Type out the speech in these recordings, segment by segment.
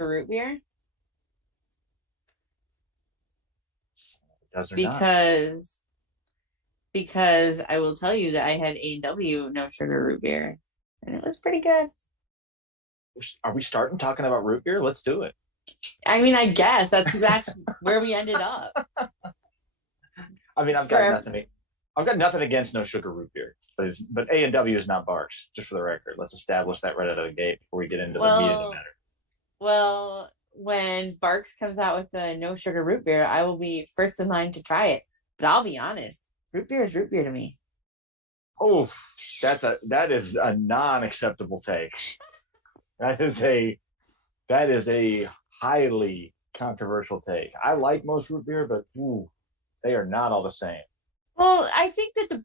root beer? Does or not? Because because I will tell you that I had A&W no sugar root beer, and it was pretty good. Are we starting talking about root beer? Let's do it. I mean, I guess that's where we ended up. I mean, For I've got nothing against no sugar root beer, but A&W is not Barqs. Just for the record, let's establish that right out of the gate before we get into the meat of the well, matter. well, when Barks comes out with the no sugar root beer, I will be first in line to try it. But I'll be honest, root beer is root beer to me. Oh, that is a non-acceptable take. That is a that is a highly controversial take. I like most root beer, but ooh, they are not all the same. Well, I think that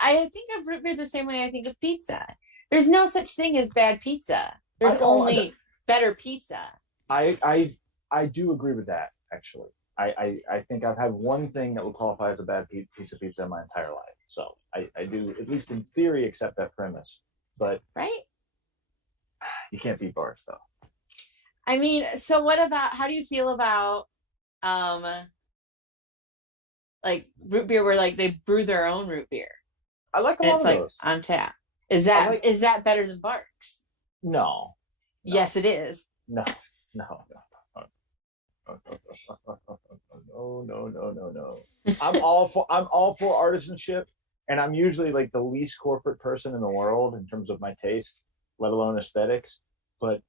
I think of root beer the same way I think of pizza. There's no such thing as bad pizza. There's I oh only better pizza. I I I do agree with that actually. I think I've had one thing that would qualify as a bad piece of pizza in my entire life. So I do, at least in theory, accept that premise. But Right? you can't beat bars, though. I mean, so what about how do you feel about um like root beer where like they brew their own root beer I like a and lot it's of like those. on tap? Is I that like is that better than Barks? no, no, Yes, it is. no, no, no, no, no, no, no, no. I'm all for artisanship, and I'm usually like the least corporate person in the world in terms of my taste, let alone aesthetics. But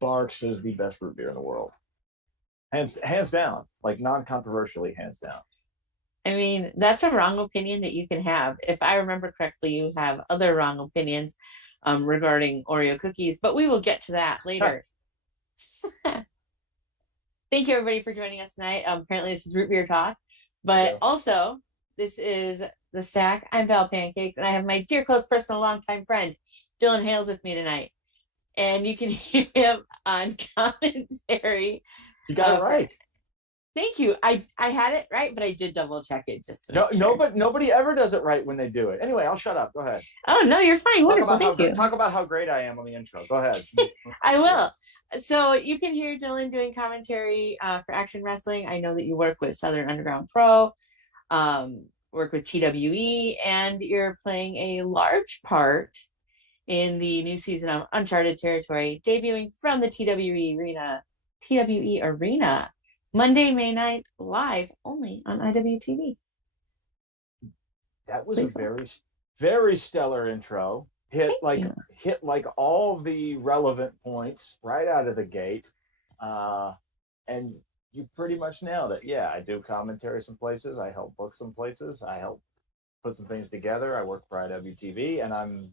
Barks is the best root beer in the world, hands down, like non-controversially, hands down. I mean, that's a wrong opinion that you can have. If I remember correctly, you have other wrong opinions regarding Oreo cookies, but we will get to that later. Thank you, everybody, for joining us tonight. Apparently, this is Root Beer Talk, but also, this is The Stack. I'm Val Pancakes, and I have my dear, close, personal, longtime friend, Dylan Hales, with me tonight. And you can hear him on commentary. You got it For, right. thank you. I had it right, but I did double check it just to No, make sure. but nobody ever does it right when they do it. Anyway, I'll shut up. Go ahead. Oh, no, you're fine. Wonderful. Thank you. Talk about how great I am on the intro. Go ahead. I will. So you can hear Dylan doing commentary for Action Wrestling. I know that you work with Southern Underground Pro, work with TWE, and you're playing a large part in the new season of Uncharted Territory, debuting from the TWE Arena, Monday, May 9th, live only on IWTV. That was a very stellar intro. Hit like all the relevant points right out of the gate, and you pretty much nailed it. Yeah, I do commentary some places. I help book some places. I help put some things together. I work for IWTV, and I'm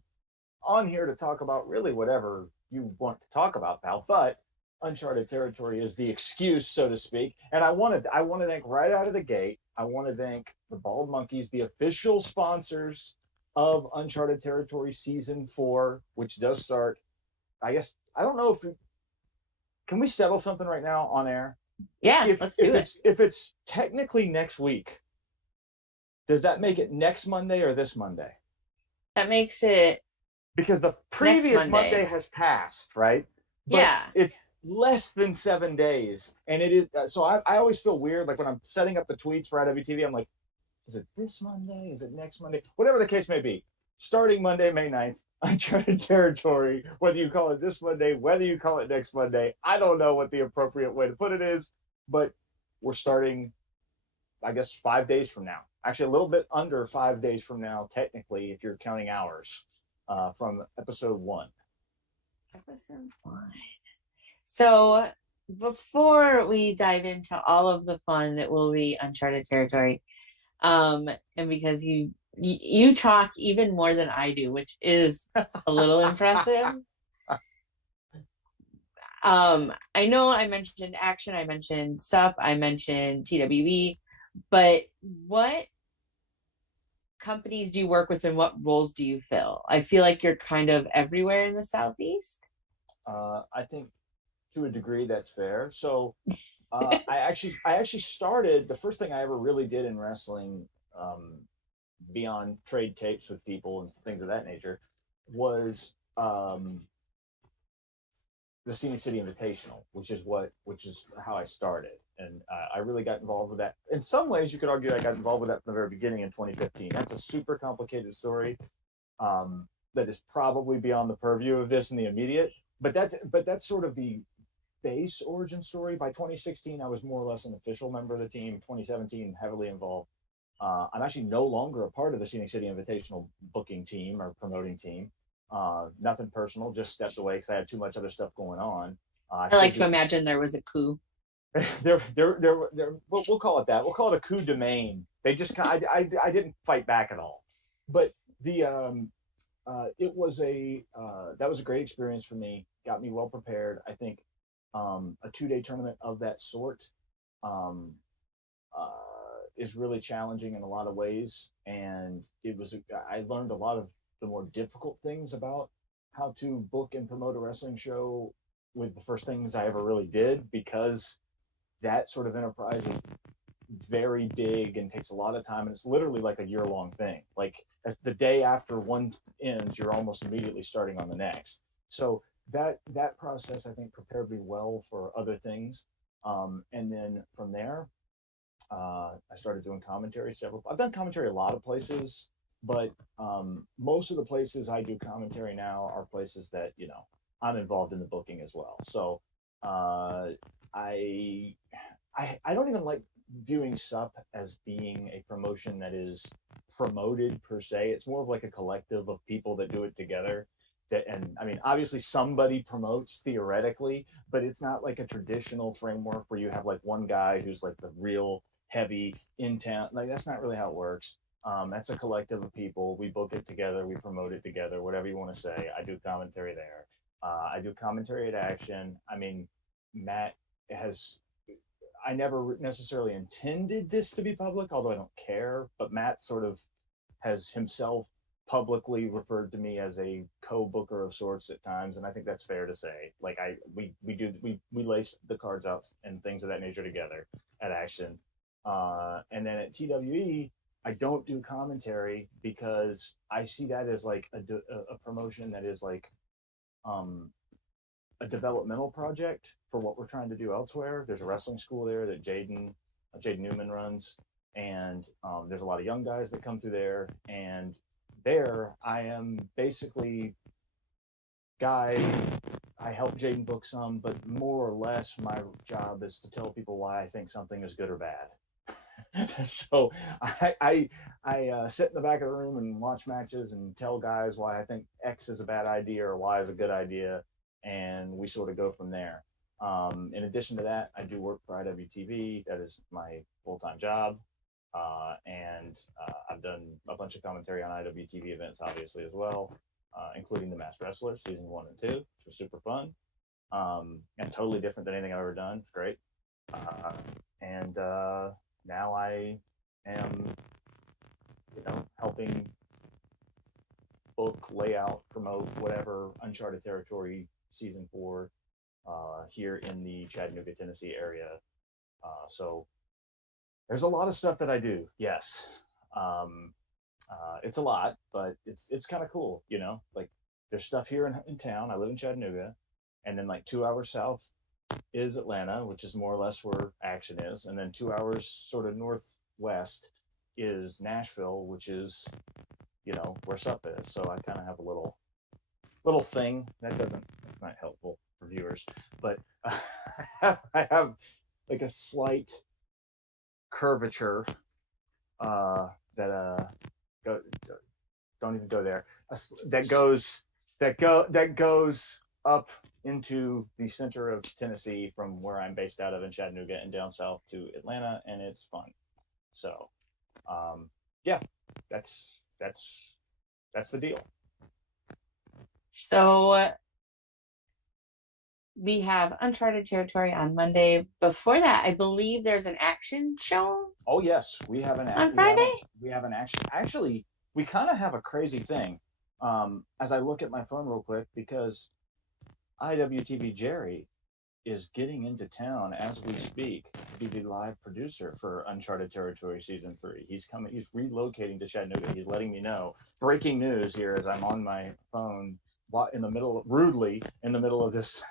on here to talk about really whatever you want to talk about, pal. But Uncharted Territory is the excuse, so to speak. And I want to thank right out of the gate. I want to thank the Bald Monkeys, the official sponsors of Uncharted Territory Season 4, which does start. I guess I don't know if can we settle something right now on air. Yeah, let's do it. If it's technically next week, does that make it next Monday or this Monday? That makes it because the previous Monday has passed, right? But yeah, it's less than 7 days, and it is. So I always feel weird, like when I'm setting up the tweets for IWTV, I'm like, is it this Monday? Is it next Monday? Whatever the case may be, starting Monday, May 9th, Uncharted Territory. Whether you call it this Monday, whether you call it next Monday, I don't know what the appropriate way to put it is, but we're starting, I guess, 5 days from now. Actually, a little bit under 5 days from now, technically, if you're counting hours. From episode 1. Episode 1. So before we dive into all of the fun that will be Uncharted Territory, and because you talk even more than I do, which is a little impressive. I know I mentioned Action, I mentioned SUP, I mentioned TWE, but what companies do you work with and what roles do you fill? I feel like you're kind of everywhere in the Southeast. I think to a degree that's fair. So I actually started, the first thing I ever really did in wrestling, beyond trade tapes with people and things of that nature, was the Scenic City Invitational, which is how I started, and I really got involved with that. In some ways, you could argue I got involved with that from the very beginning in 2015. That's a super complicated story that is probably beyond the purview of this in the immediate. But that's sort of the base origin story. By 2016, I was more or less an official member of the team. 2017, heavily involved. I'm actually no longer a part of the Scenic City Invitational booking team or promoting team. Nothing personal, just stepped away because I had too much other stuff going on. I like to imagine there was a coup. We'll call it that. We'll call it a coup de main. They just kind. I didn't fight back at all, but the it was that was a great experience for me. Got me well prepared. I think a 2-day tournament of that sort um, uh, is really challenging in a lot of ways, and I learned a lot of the more difficult things about how to book and promote a wrestling show with the first things I ever really did, because that sort of enterprise is very big and takes a lot of time, and it's literally like a year-long thing. Like as the day after one ends, you're almost immediately starting on the next. So that process, I think, prepared me well for other things. And then from there, I started doing commentary I've done commentary a lot of places, but most of the places I do commentary now are places that I'm involved in the booking as well. So uh, I I don't even like viewing SUP as being a promotion that is promoted per se. It's more of like a collective of people that do it together. And I mean, obviously somebody promotes theoretically, but it's not like a traditional framework where you have like one guy who's like the real heavy in town. Like that's not really how it works. That's a collective of people. We book it together. We promote it together. Whatever you want to say. I do commentary there. I do commentary at Action. I mean, Matt has I never necessarily intended this to be public, although I don't care. But Matt sort of has himself publicly referred to me as a co-booker of sorts at times, and I think that's fair to say. Like we lace the cards out and things of that nature together at Action, and then at TWE. I don't do commentary because I see that as like a promotion that is like um, a developmental project for what we're trying to do elsewhere. There's a wrestling school there that Jaden Newman runs, and there's a lot of young guys that come through there. And there, I am basically guy. I help Jaden book some, but more or less, my job is to tell people why I think something is good or bad. So I sit in the back of the room and watch matches and tell guys why I think X is a bad idea or Y is a good idea, and we sort of go from there. In addition to that, I do work for IWTV. That is my full-time job, and I've done a bunch of commentary on IWTV events, obviously, as well, including the Masked Wrestler season 1 and 2, which was super fun, and totally different than anything I've ever done. It's great, and now I am, helping book, layout, promote, whatever Uncharted Territory season 4 here in the Chattanooga, Tennessee area. So there's a lot of stuff that I do. Yes, it's a lot, but it's kind of cool. Like there's stuff here in town. I live in Chattanooga, and then like 2 hours south is Atlanta, which is more or less where Action is, and then 2 hours sort of northwest is Nashville, which is where SUP is. So I kind of have a little thing it's not helpful for viewers, but I have like a slight curvature that don't even go there, that goes up into the center of Tennessee from where I'm based out of in Chattanooga and down south to Atlanta, and it's fun. So yeah, that's the deal. So we have Uncharted Territory on Monday. Before that, I believe there's an Action show. Oh yes, we have an on Friday. We have an Action. Actually, we kind of have a crazy thing. As I look at my phone real quick, because IWTV Jerry is getting into town as we speak to be the live producer for Uncharted Territory season 3. He's relocating to Chattanooga. He's letting me know. Breaking news here as I'm on my phone rudely in the middle of this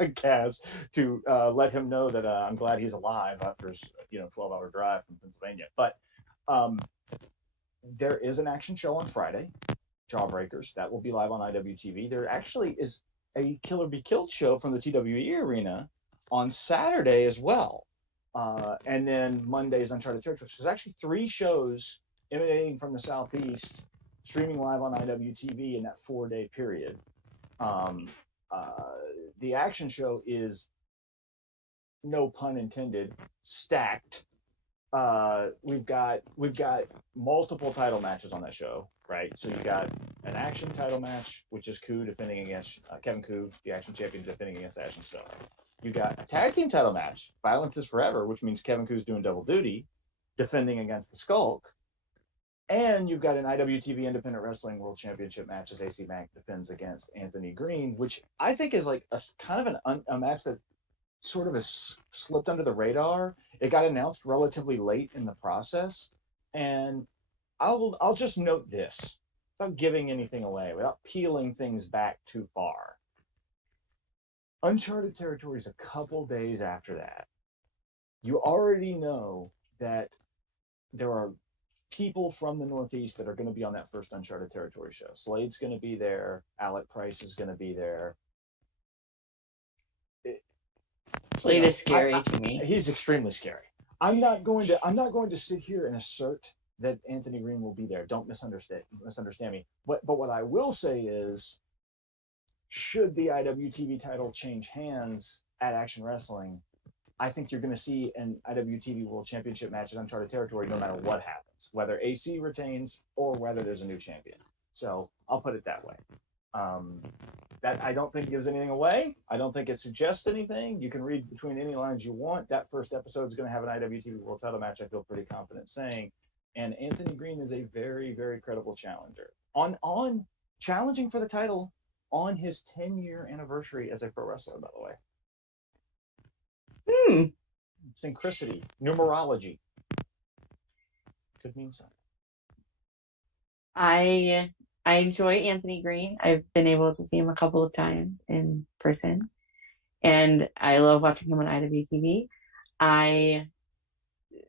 podcast to let him know that I'm glad he's alive after his 12-hour drive from Pennsylvania. But there is an action show on Friday, Jawbreakers, that will be live on IWTV. There actually is a Killer Be Killed show from the TWE Arena on Saturday as well. And then Monday's Uncharted Territory. So there's actually 3 shows emanating from the Southeast streaming live on IWTV in that 4-day period. The action show is, no pun intended, stacked. We've got multiple title matches on that show, right? So you've got an action title match, which is Koo defending against Kevin Koo, the action champion, defending against Ashton Starr. You got a tag team title match, Violence is Forever, which means Kevin Koo's doing double duty, defending against the Skulk. And you've got an IWTV Independent Wrestling World Championship match as AC Mack defends against Anthony Green, which I think is like a kind of a match that sort of has slipped under the radar. It got announced relatively late in the process, and I'll just note this without giving anything away, without peeling things back too far. Uncharted Territory is a couple days after that. You already know that there are people from the Northeast that are going to be on that first Uncharted Territory show. Slade's going to be there. Alec Price is going to be there. Slade is scary to me. He's extremely scary. I'm not going to sit here and assert that Anthony Green will be there. Don't misunderstand me. But what I will say is, should the IWTV title change hands at Action Wrestling, I think you're going to see an IWTV World Championship match at Uncharted Territory no matter what happens, whether AC retains or whether there's a new champion. So I'll put it that way. That I don't think gives anything away. I don't think it suggests anything. You can read between any lines you want. That first episode is going to have an IWTV World Title match, I feel pretty confident saying. And Anthony Green is a very, very credible challenger. On challenging for the title on his 10-year anniversary as a pro wrestler, by the way. Synchronicity, numerology. Could mean something. I enjoy Anthony Green. I've been able to see him a couple of times in person, and I love watching him on IWTV. I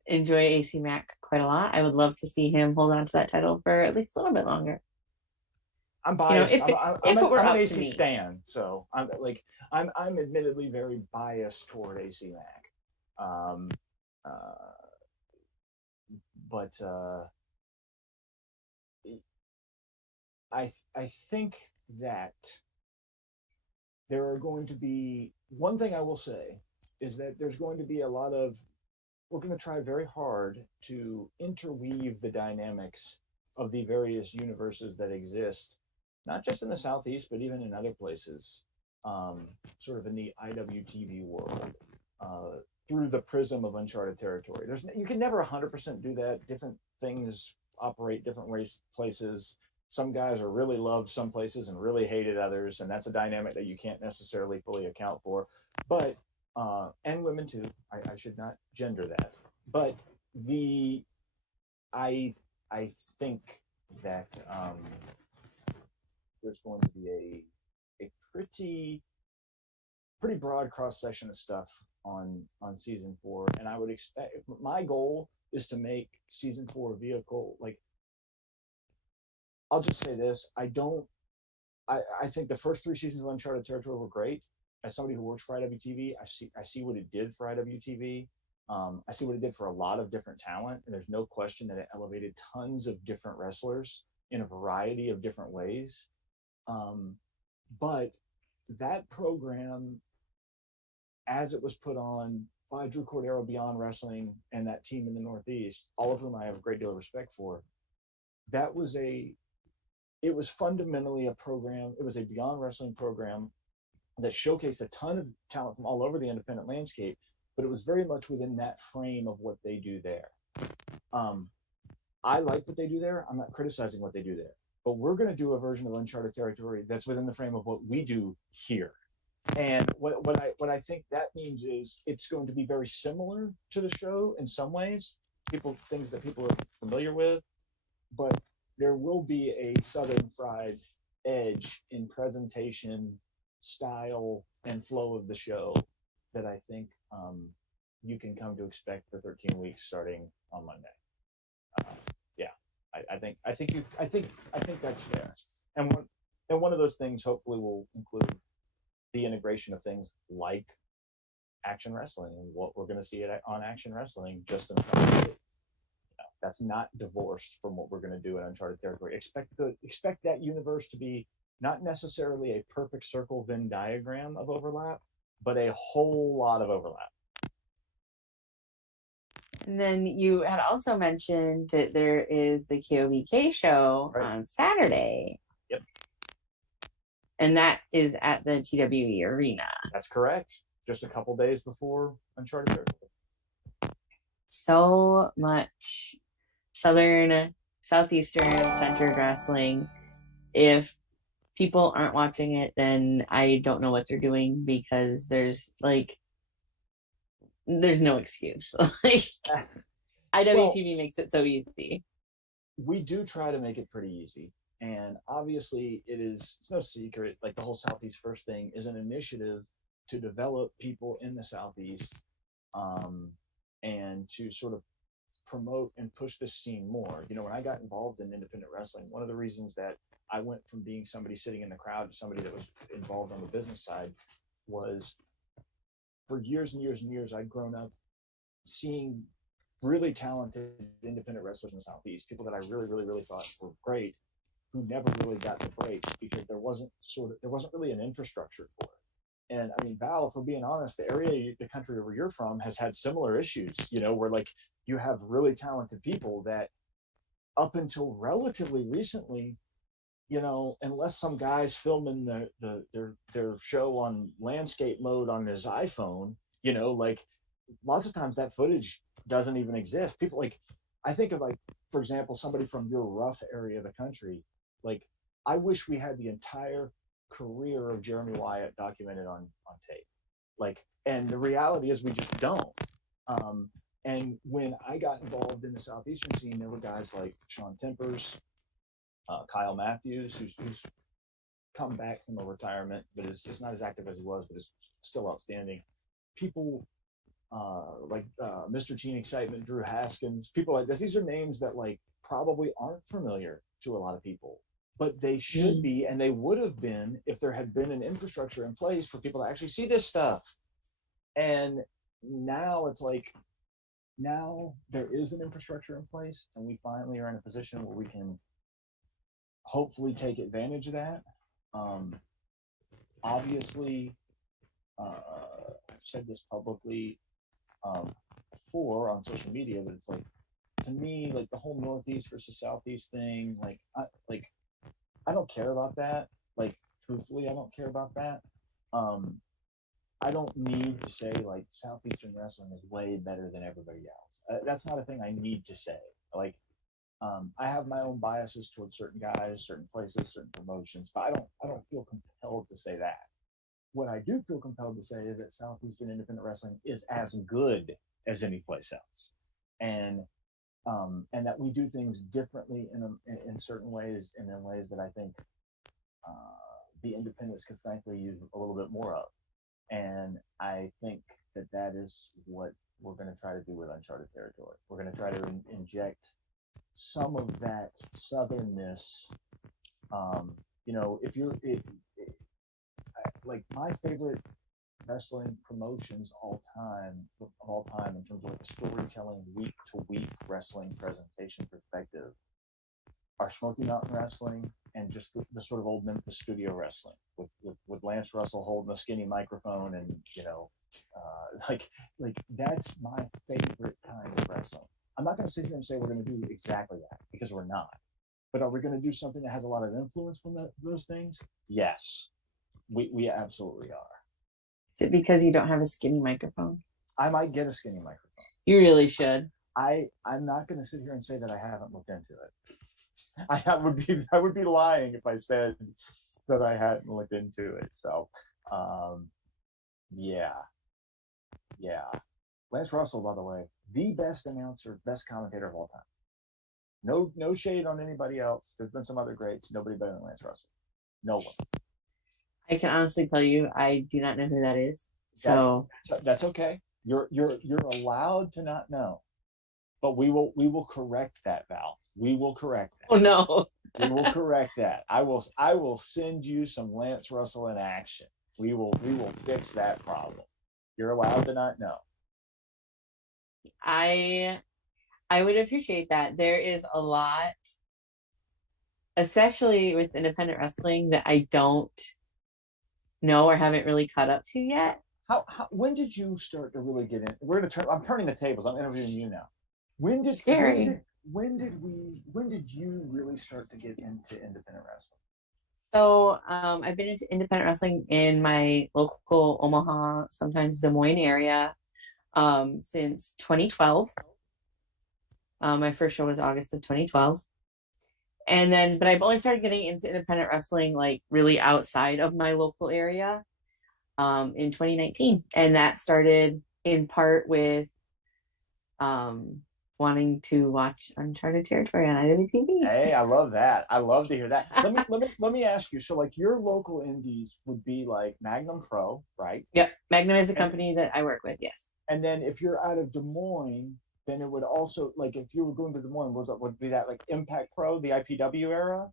enjoy AC Mack quite a lot. I would love to see him hold on to that title for at least a little bit longer. I'm biased. If it were I'm an up to AC me. stan, so I'm admittedly very biased toward AC Mack. But I think that there are going to be, one thing I will say is that there's going to be a lot of, we're going to try very hard to interweave the dynamics of the various universes that exist, not just in the Southeast, but even in other places, sort of in the IWTV world, through the prism of Uncharted Territory. You can never 100% do that. Different things operate different ways, places. Some guys are really loved some places and really hated others, and that's a dynamic that you can't necessarily fully account for. But and women too. I should not gender that. But I think that there's going to be a pretty broad cross section of stuff on season 4, and I would expect, my goal is to make season 4 vehicle, like, I'll just say this, I think the first 3 seasons of Uncharted Territory were great. As somebody who works for IWTV, I see what it did for IWTV. I see what it did for a lot of different talent, and there's no question that it elevated tons of different wrestlers in a variety of different ways. But that program, as it was put on by Drew Cordero, Beyond Wrestling, and that team in the Northeast, all of whom I have a great deal of respect for, it was fundamentally a program. It was a Beyond Wrestling program that showcased a ton of talent from all over the independent landscape, but it was very much within that frame of what they do there. I like what they do there. I'm not criticizing what they do there, but we're going to do a version of Uncharted Territory that's within the frame of what we do here. And what I think that means is it's going to be very similar to the show in some ways, things that people are familiar with, but there will be a Southern fried edge in presentation, style, and flow of the show that I think you can come to expect for 13 weeks starting on Monday. Yeah, I think that's fair. And one of those things hopefully will include the integration of things like action wrestling and what we're going to see on action wrestling just in a couple of days. That's not divorced from what we're going to do in uncharted territory. Expect that universe to be not necessarily a perfect circle Venn diagram of overlap, but a whole lot of overlap. And then you had also mentioned that there is the KOBK show on Saturday. Yep. And that is at the TWE Arena. That's correct. Just a couple days before Uncharted Territory. So much southeastern centered wrestling. If people aren't watching it, then I don't know what they're doing, because there's no excuse. IWTV makes it so easy. We do try to make it pretty easy. And obviously it's no secret, like the whole Southeast First thing is an initiative to develop people in the Southeast and to sort of promote and push this scene more. When I got involved in independent wrestling, one of the reasons that I went from being somebody sitting in the crowd to somebody that was involved on the business side was for years and years and years, I'd grown up seeing really talented independent wrestlers in the Southeast, people that I really, really, really thought were great, who never really got the break because there wasn't really an infrastructure for it. And I mean, Val, if we're being honest, the area, the country where you're from has had similar issues, where like you have really talented people that up until relatively recently, unless some guy's filming their show on landscape mode on his iPhone, like lots of times that footage doesn't even exist. People I think of for example, somebody from your rough area of the country, I wish we had the entire career of Jeremy Wyatt documented on tape. And the reality is we just don't. And when I got involved in the Southeastern scene, there were guys like Sean Tempers, Kyle Matthews, who's come back from a retirement, but is not as active as he was, but is still outstanding. People like Mr. Teen Excitement, Drew Haskins, people like this. These are names that probably aren't familiar to a lot of people, but they should be, and they would have been if there had been an infrastructure in place for people to actually see this stuff. And now it's now there is an infrastructure in place, and we finally are in a position where we can hopefully take advantage of that. Obviously, I've said this publicly before on social media, but it's to me, the whole Northeast versus Southeast thing, I don't care about that. Truthfully, I don't care about that. I don't need to say Southeastern wrestling is way better than everybody else. That's not a thing I need to say. I have my own biases towards certain guys, certain places, certain promotions, but I don't feel compelled to say that. What I do feel compelled to say is that Southeastern independent wrestling is as good as any place else, and that we do things differently in certain ways, and in ways that I think the independents could frankly use a little bit more of. And I think that is what we're going to try to do with Uncharted Territory. We're going to try to inject some of that southernness. My favorite wrestling promotions of all time in terms of a storytelling week to week wrestling presentation perspective are Smoky Mountain Wrestling and just the sort of old Memphis studio wrestling with Lance Russell holding a skinny microphone and that's my favorite kind of wrestling. I'm not going to sit here and say we're going to do exactly that, because we're not. But are we going to do something that has a lot of influence from those things? Yes, we absolutely are. Is it because you don't have a skinny microphone? I might get a skinny microphone. You really should. I'm not going to sit here and say that I haven't looked into it. I would be lying if I said that I hadn't looked into it. So, yeah. Lance Russell, by the way, the best announcer, best commentator of all time. No shade on anybody else. There's been some other greats. Nobody better than Lance Russell. No one. I can honestly tell you, I do not know who that is. So That's okay. You're allowed to not know, but we will correct that, Val. We will correct that. oh no. We will correct that. I will send you some Lance Russell in action. We will fix that problem. You're allowed to not know. I would appreciate that. There is a lot, especially with independent wrestling, that I don't know or haven't really caught up to yet. How when did you start to really get in? I'm turning the tables. I'm interviewing you now. When did you really start to get into independent wrestling? So I've been into independent wrestling in my local Omaha, sometimes Des Moines area, since 2012. My first show was August of 2012. And then, but I've only started getting into independent wrestling like really outside of my local area in 2019. And that started in part with wanting to watch Uncharted Territory on IWTV. Hey, I love that. I love to hear that. Let me ask you. So, like, your local indies would be like Magnum Pro, right? Yep, Magnum is the company that I work with. Yes. And then if you're out of Des Moines, then it would also, like, if you were going to Des Moines, would be that like Impact Pro, the IPW era,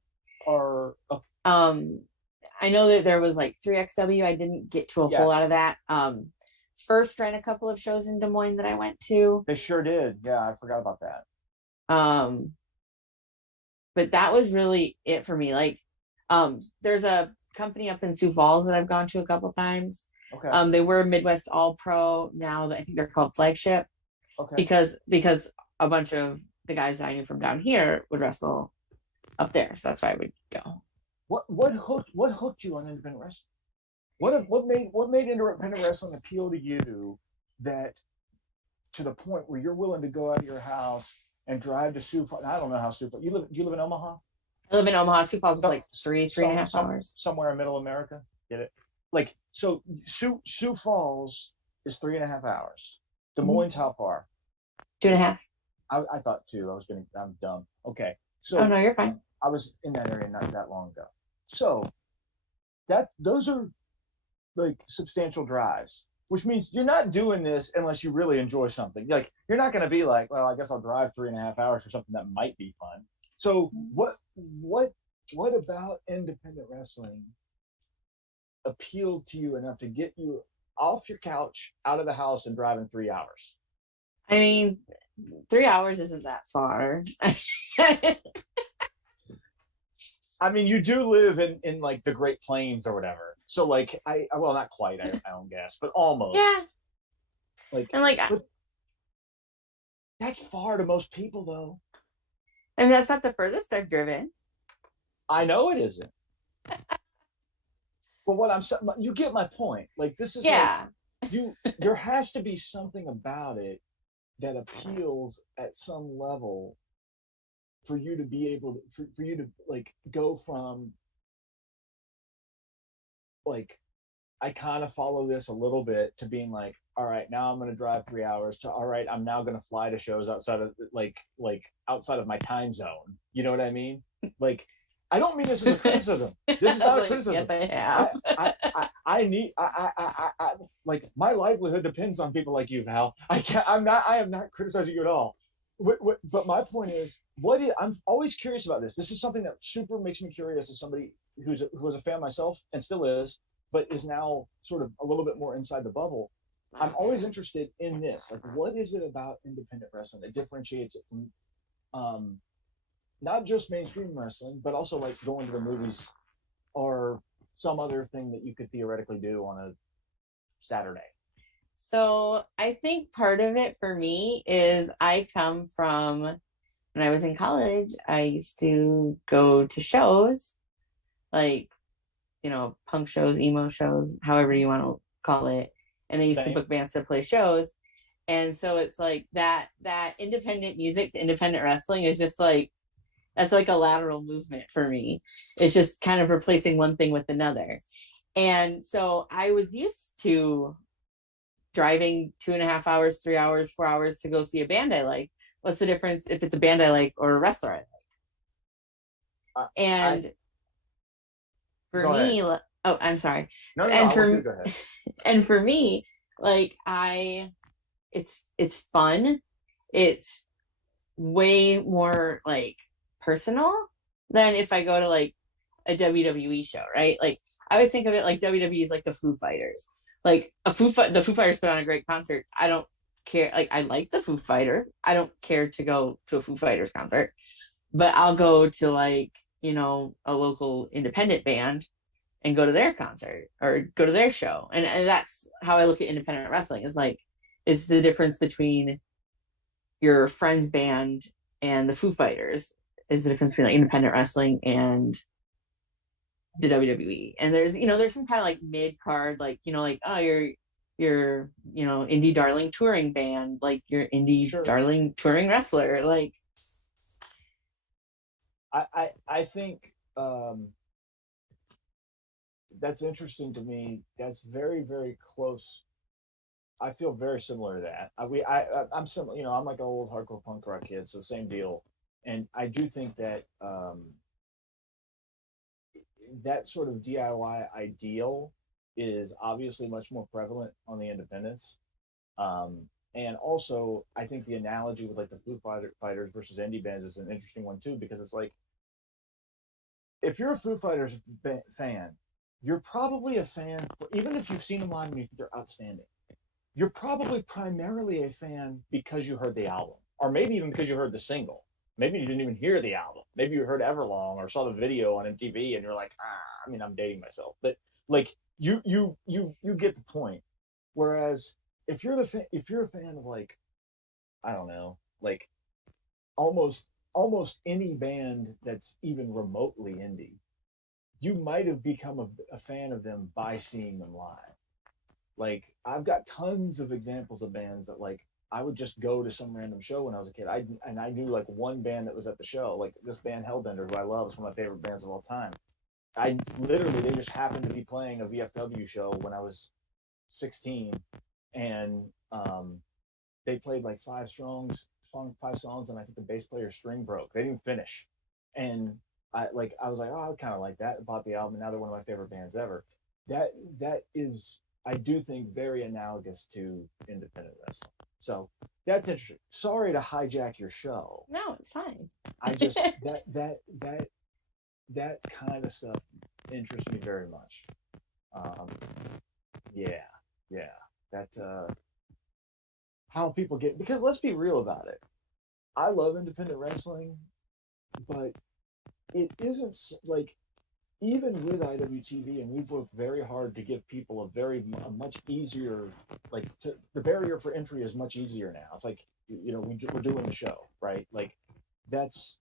or okay. I know that there was like 3XW. I didn't get to a whole lot of that. First ran a couple of shows in Des Moines that I went to. They sure did. Yeah, I forgot about that. But that was really it for me. Like, there's a company up in Sioux Falls that I've gone to a couple times. Okay. They were Midwest All Pro. Now I think they're called Flagship. Okay. Because a bunch of the guys that I knew from down here would wrestle up there, so that's why I would go. What hooked you on independent wrestling? What made independent wrestling appeal to you, that to the point where you're willing to go out of your house and drive to Sioux Falls? I don't know how Sioux Falls. Do you live in Omaha? I live in Omaha. Sioux Falls is like three and a half hours. Somewhere in middle America. Get it? Like, so Sioux Falls is 3.5 hours. Des Moines, how far? 2.5. I thought 2. I'm dumb. Okay. So oh no, you're fine. I was in that area not that long ago. So those are like substantial drives, which means you're not doing this unless you really enjoy something. Like, you're not going to be like, well, I guess I'll drive 3.5 hours for something that might be fun. So what about independent wrestling appealed to you enough to get you off your couch, out of the house, and driving 3 hours? I mean, 3 hours isn't that far. I mean, you do live in like the Great Plains or whatever. So like, well, not quite, I don't guess, but almost. Yeah. But that's far to most people, though. I mean, that's not the furthest I've driven. I know it isn't. But what I'm saying, you get my point. Like, this is there has to be something about it that appeals at some level for you to be able to, for you to like go from like, I kind of follow this a little bit, to being like, all right, now I'm going to drive 3 hours, to, all right, I'm now going to fly to shows outside of like outside of my time zone. You know what I mean? Like, I don't mean this as a criticism. This is not a criticism. Yes, I have. I like, my livelihood depends on people like you, Val. I am not criticizing you at all. But my point is, I'm always curious about this. This is something that super makes me curious as somebody who was a fan myself and still is, but is now sort of a little bit more inside the bubble. I'm always interested in this. Like, what is it about independent wrestling that differentiates it from not just mainstream wrestling, but also like going to the movies or some other thing that you could theoretically do on a Saturday? So I think part of it for me is I come from, when I was in college, I used to go to shows, like, punk shows, emo shows, however you want to call it. And I used to book bands to play shows. And so it's like that independent music to independent wrestling is just like, that's like a lateral movement for me. It's just kind of replacing one thing with another. And so I was used to driving 2.5 hours, 3 hours, 4 hours to go see a band I like. What's the difference if it's a band I like or a wrestler I like? For Go ahead. me, oh, I'm sorry. No, And I want you to for go ahead. and for me, like it's fun. It's way more like personal than if I go to like a WWE show, right? Like I always think of it like WWE is like the Foo Fighters. Like the Foo Fighters put on a great concert. I don't care. Like I like the Foo Fighters. I don't care to go to a Foo Fighters concert, but I'll go to like, a local independent band and go to their concert or go to their show. And that's how I look at independent wrestling. Is like, it's the difference between your friend's band and the Foo Fighters is the difference between like independent wrestling and the WWE. And there's some kind of like mid card, like, like, oh, you're indie darling touring band, like your indie Sure. darling touring wrestler. Like I think that's interesting to me. That's very, very close. I feel very similar to that. I'm similar. I'm like an old hardcore punk rock kid, so same deal. And I do think that that sort of DIY ideal is obviously much more prevalent on the independents. Um, and also, I think the analogy with like the Fighters versus indie bands is an interesting one too, because it's like if you're a Foo Fighters fan, you're probably a fan, even if you've seen them live and you think they're outstanding. You're probably primarily a fan because you heard the album, or maybe even because you heard the single. Maybe you didn't even hear the album. Maybe you heard Everlong or saw the video on MTV, and you're like, I'm dating myself, but like you get the point. Whereas if you're a fan of like, I don't know, like almost any band that's even remotely indie, you might have become a fan of them by seeing them live. Like I've got tons of examples of bands that like I would just go to some random show when I was a kid. I knew like one band that was at the show, like this band Hellbender, who I love, is one of my favorite bands of all time. I literally they just happened to be playing a VFW show when I was 16, and they played like five songs, and I think the bass player's string broke. They didn't finish, and I was like, oh, I kind of like that. I bought the album, and now they're one of my favorite bands ever. That is, I do think, very analogous to independent wrestling. So that's interesting. Sorry to hijack your show. no, it's fine. I just that kind of stuff interests me very much. Um, yeah, yeah. That how people get, because let's be real about it. I love independent wrestling, but it isn't like, even with IWTV, and we've worked very hard to give people a much easier, like the barrier for entry is much easier now. It's like, we're doing the show, right? Like that's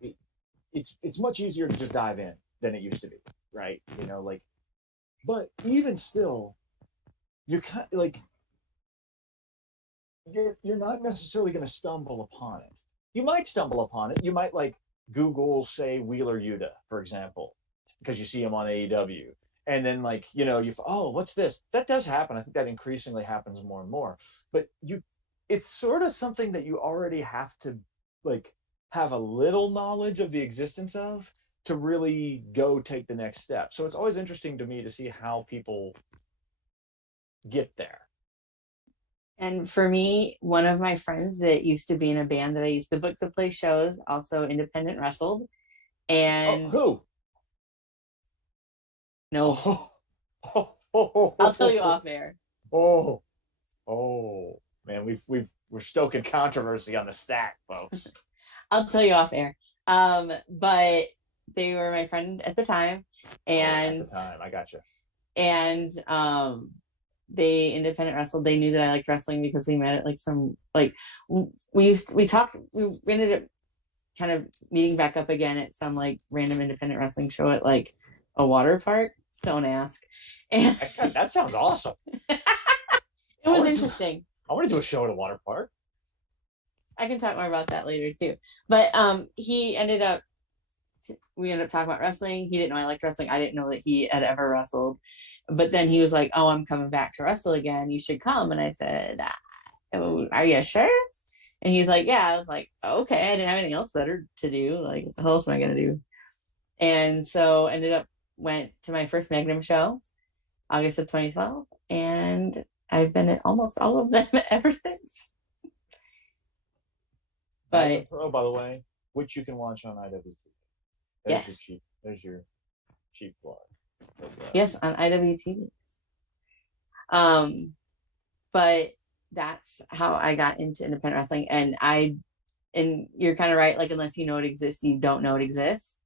it, it's much easier to just dive in than it used to be, right? Like, but even still, you're kind of like you're not necessarily going to stumble upon it. You might stumble upon it. You might like Google, say, Wheeler Yuta, for example, because you see him on AEW. And then like, oh, what's this? That does happen. I think that increasingly happens more and more. But it's sort of something that you already have to like have a little knowledge of the existence of to really go take the next step. So it's always interesting to me to see how people get there. And for me, one of my friends that used to be in a band that I used to book to play shows also independent wrestled. And who? No. I'll tell you off air. Oh man, we're stoking controversy on the stack, folks. I'll tell you off air. But they were my friend at the time, and at the time, I gotcha. And they independent wrestled. They knew that I liked wrestling because we met at like some, like we ended up kind of meeting back up again at some like random independent wrestling show at like a water park. Don't ask. And that sounds awesome. It was interesting. I want to do a show at a water park. I can talk more about that later too. But we ended up talking about wrestling. He didn't know I liked wrestling. I didn't know that he had ever wrestled. But then he was like, oh, I'm coming back to wrestle again. You should come. And I said, oh, are you sure? And he's like, yeah. I was like, okay. I didn't have anything else better to do. Like, what else am I going to do? And so ended up went to my first Magnum show, August of 2012, and I've been at almost all of them ever since. But Pro, by the way, which you can watch on IWTV. Yes. There's your cheap plug. Yes, on IWTV. But that's how I got into independent wrestling, and you're kind of right. Like, unless you know it exists, you don't know it exists.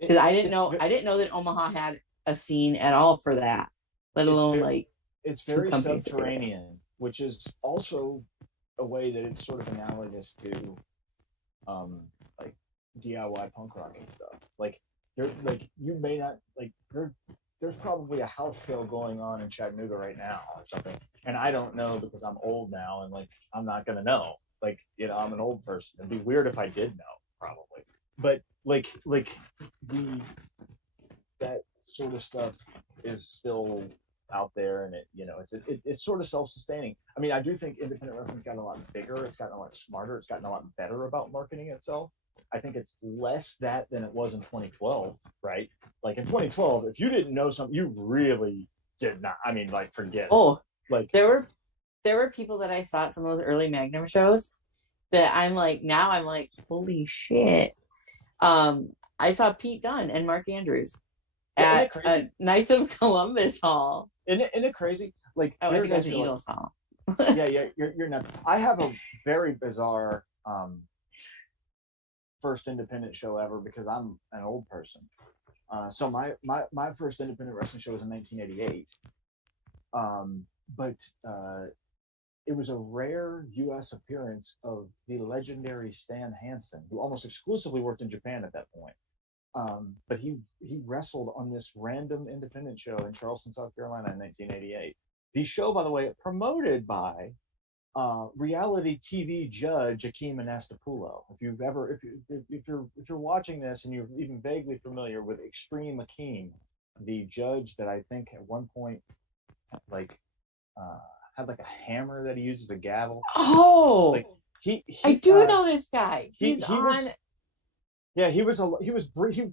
Because I didn't know that Omaha had a scene at all for that, let alone it's very subterranean, which is also a way that it's sort of analogous to like DIY punk rock and stuff. Like you may not there's probably a house show going on in Chattanooga right now or something, and I don't know because I'm old now, and I'm not gonna know. I'm an old person. It'd be weird if I did know, probably. But that sort of stuff is still out there, and it's sort of self-sustaining. I mean, I do think independent wrestling's gotten a lot bigger. It's gotten a lot smarter. It's gotten a lot better about marketing itself. I think it's less that than it was in 2012, right? Like in 2012, if you didn't know something, you really did not. I mean, forget. Oh, there were people that I saw at some of those early Magnum shows that I'm like, holy shit. I saw Pete Dunne and Mark Andrews at Knights of Columbus Hall. Isn't it crazy? I think it was an Eagles Hall. Yeah, you're not. I have a very bizarre first independent show ever because I'm an old person. So my first independent wrestling show was in 1988. But it was a rare U.S. appearance of the legendary Stan Hansen, who almost exclusively worked in Japan at that point. But he wrestled on this random independent show in Charleston, South Carolina in 1988. The show, by the way, promoted by reality TV judge Akeem Anastapoulos. If you're watching this and you're even vaguely familiar with Extreme Akeem, the judge that I think at one point had a hammer that he uses, a gavel. Oh, I do know this guy. He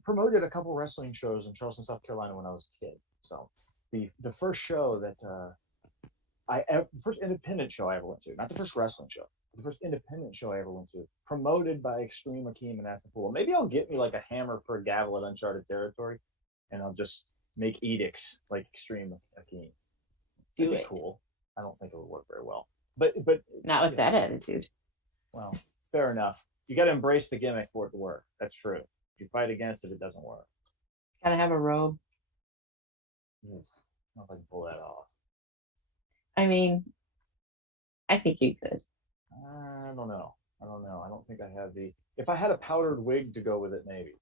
promoted a couple wrestling shows in Charleston, South Carolina when I was a kid. So the first show that the first independent show I ever went to, not the first wrestling show, the first independent show I ever went to, promoted by Extreme Akeem and Astapula. Maybe I'll get me a hammer per gavel at Uncharted Territory, and I'll just make edicts like Extreme Akeem. That'd be cool. I don't think it would work very well, but not with that attitude. Well, fair enough. You got to embrace the gimmick for it to work. That's true. If you fight against it, it doesn't work. Gotta have a robe. Yes. I don't know if I can pull that off. I mean, I think you could. I don't know. I don't think I have if I had a powdered wig to go with it, maybe.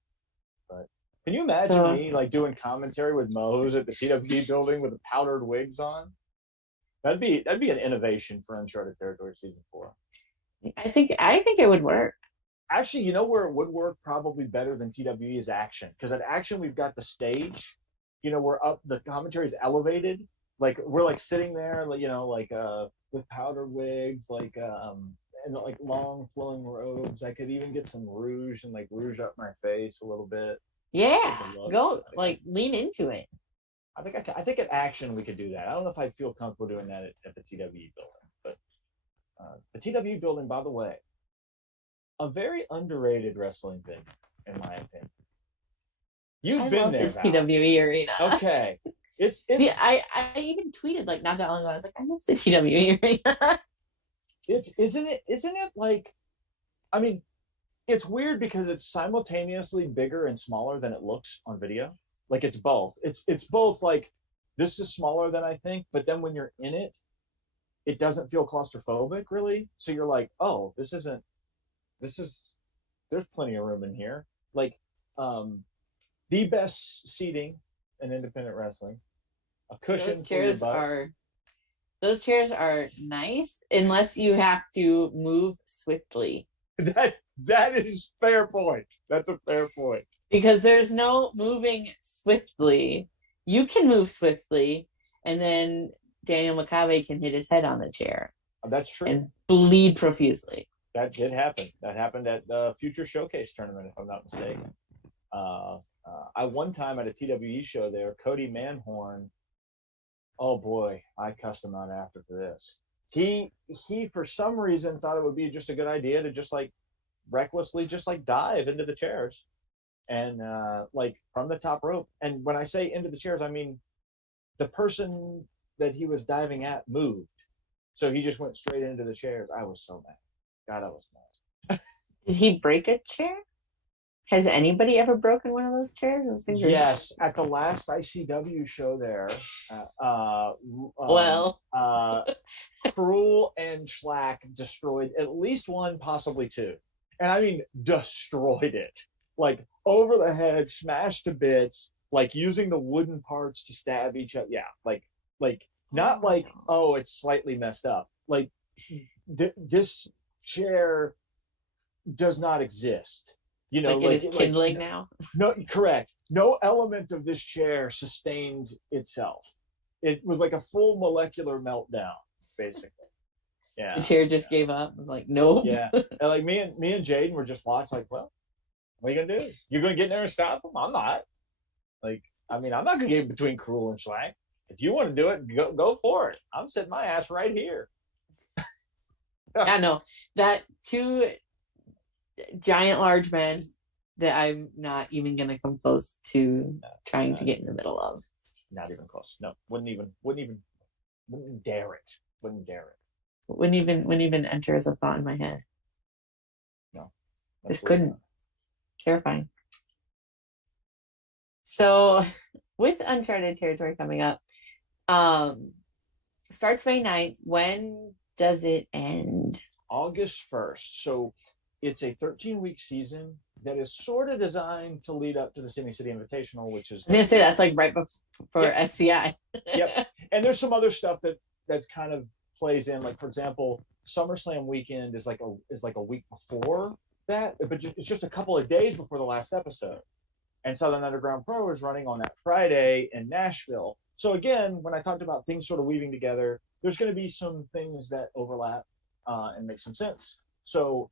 But can you imagine me doing commentary with Moe's at the TWD building with the powdered wigs on? That'd be an innovation for Uncharted Territory Season 4. I think it would work. Actually, you know where it would work probably better than TWE is Action, because at Action we've got the stage. We're up. The commentary is elevated. We're sitting there, with powder wigs, and long flowing robes. I could even get some rouge and rouge up my face a little bit. Yeah, go lean into it. I think at Action we could do that. I don't know if I'd feel comfortable doing that at the TWE building, but the TWE building, by the way, a very underrated wrestling thing, in my opinion. You've been there. This TWE arena. Okay, I even tweeted not that long ago. I was like, I miss the TWE arena. Isn't it I mean, it's weird because it's simultaneously bigger and smaller than it looks on video. It's both. It's both this is smaller than I think, but then when you're in it, it doesn't feel claustrophobic really. So you're oh, there's plenty of room in here. The best seating in independent wrestling. A cushion. Those chairs are nice unless you have to move swiftly. That is fair point. That's a fair point. Because there's no moving swiftly. You can move swiftly, and then Daniel McCabe can hit his head on the chair. That's true. And bleed profusely. That did happen. That happened at the Future Showcase tournament, if I'm not mistaken. I one time at a TWE show there, Cody Manhorn. Oh boy, I cussed him out after for this. He for some reason thought it would be just a good idea to just like recklessly just like dive into the chairs and like from the top rope. And when I say into the chairs, I mean the person that he was diving at moved, so he just went straight into the chairs. I was so mad. God, I was mad. Did he break a chair? Has anybody ever broken one of those chairs? Those things Yes, at the last ICW show there, well, Cruel and Schlack destroyed at least one, possibly two. And I mean, destroyed it. Like over the head, smashed to bits, like using the wooden parts to stab each other. Yeah, like not like, oh, it's slightly messed up. Like this chair does not exist. You know, like it is kindling now. No, correct. No element of this chair sustained itself. It was like a full molecular meltdown, basically. Yeah. The chair just gave up. I was like, nope. Yeah. And like me and Jaden were just watching, like, well, what are you gonna do? You're gonna get in there and stop them? I'm not. Like, I mean, I'm not gonna get between Cruel and Schlack. If you want to do it, go for it. I'm sitting my ass right here. I know that two giant large men that I'm not even gonna come close to trying to get in the middle of. Not even close. No, wouldn't dare it. Wouldn't dare it. Wouldn't even enter as a thought in my head. No. Just couldn't. Terrifying. So with Uncharted Territory coming up, starts May 9th. When does it end? August 1st. So it's a 13-week season that is sort of designed to lead up to the Sydney City Invitational, which is... I was going to say, that's like right before SCI. Yep. And there's some other stuff that's kind of plays in. Like, for example, SummerSlam weekend is like a week before that, but it's just a couple of days before the last episode. And Southern Underground Pro is running on that Friday in Nashville. So again, when I talked about things sort of weaving together, there's going to be some things that overlap and make some sense. So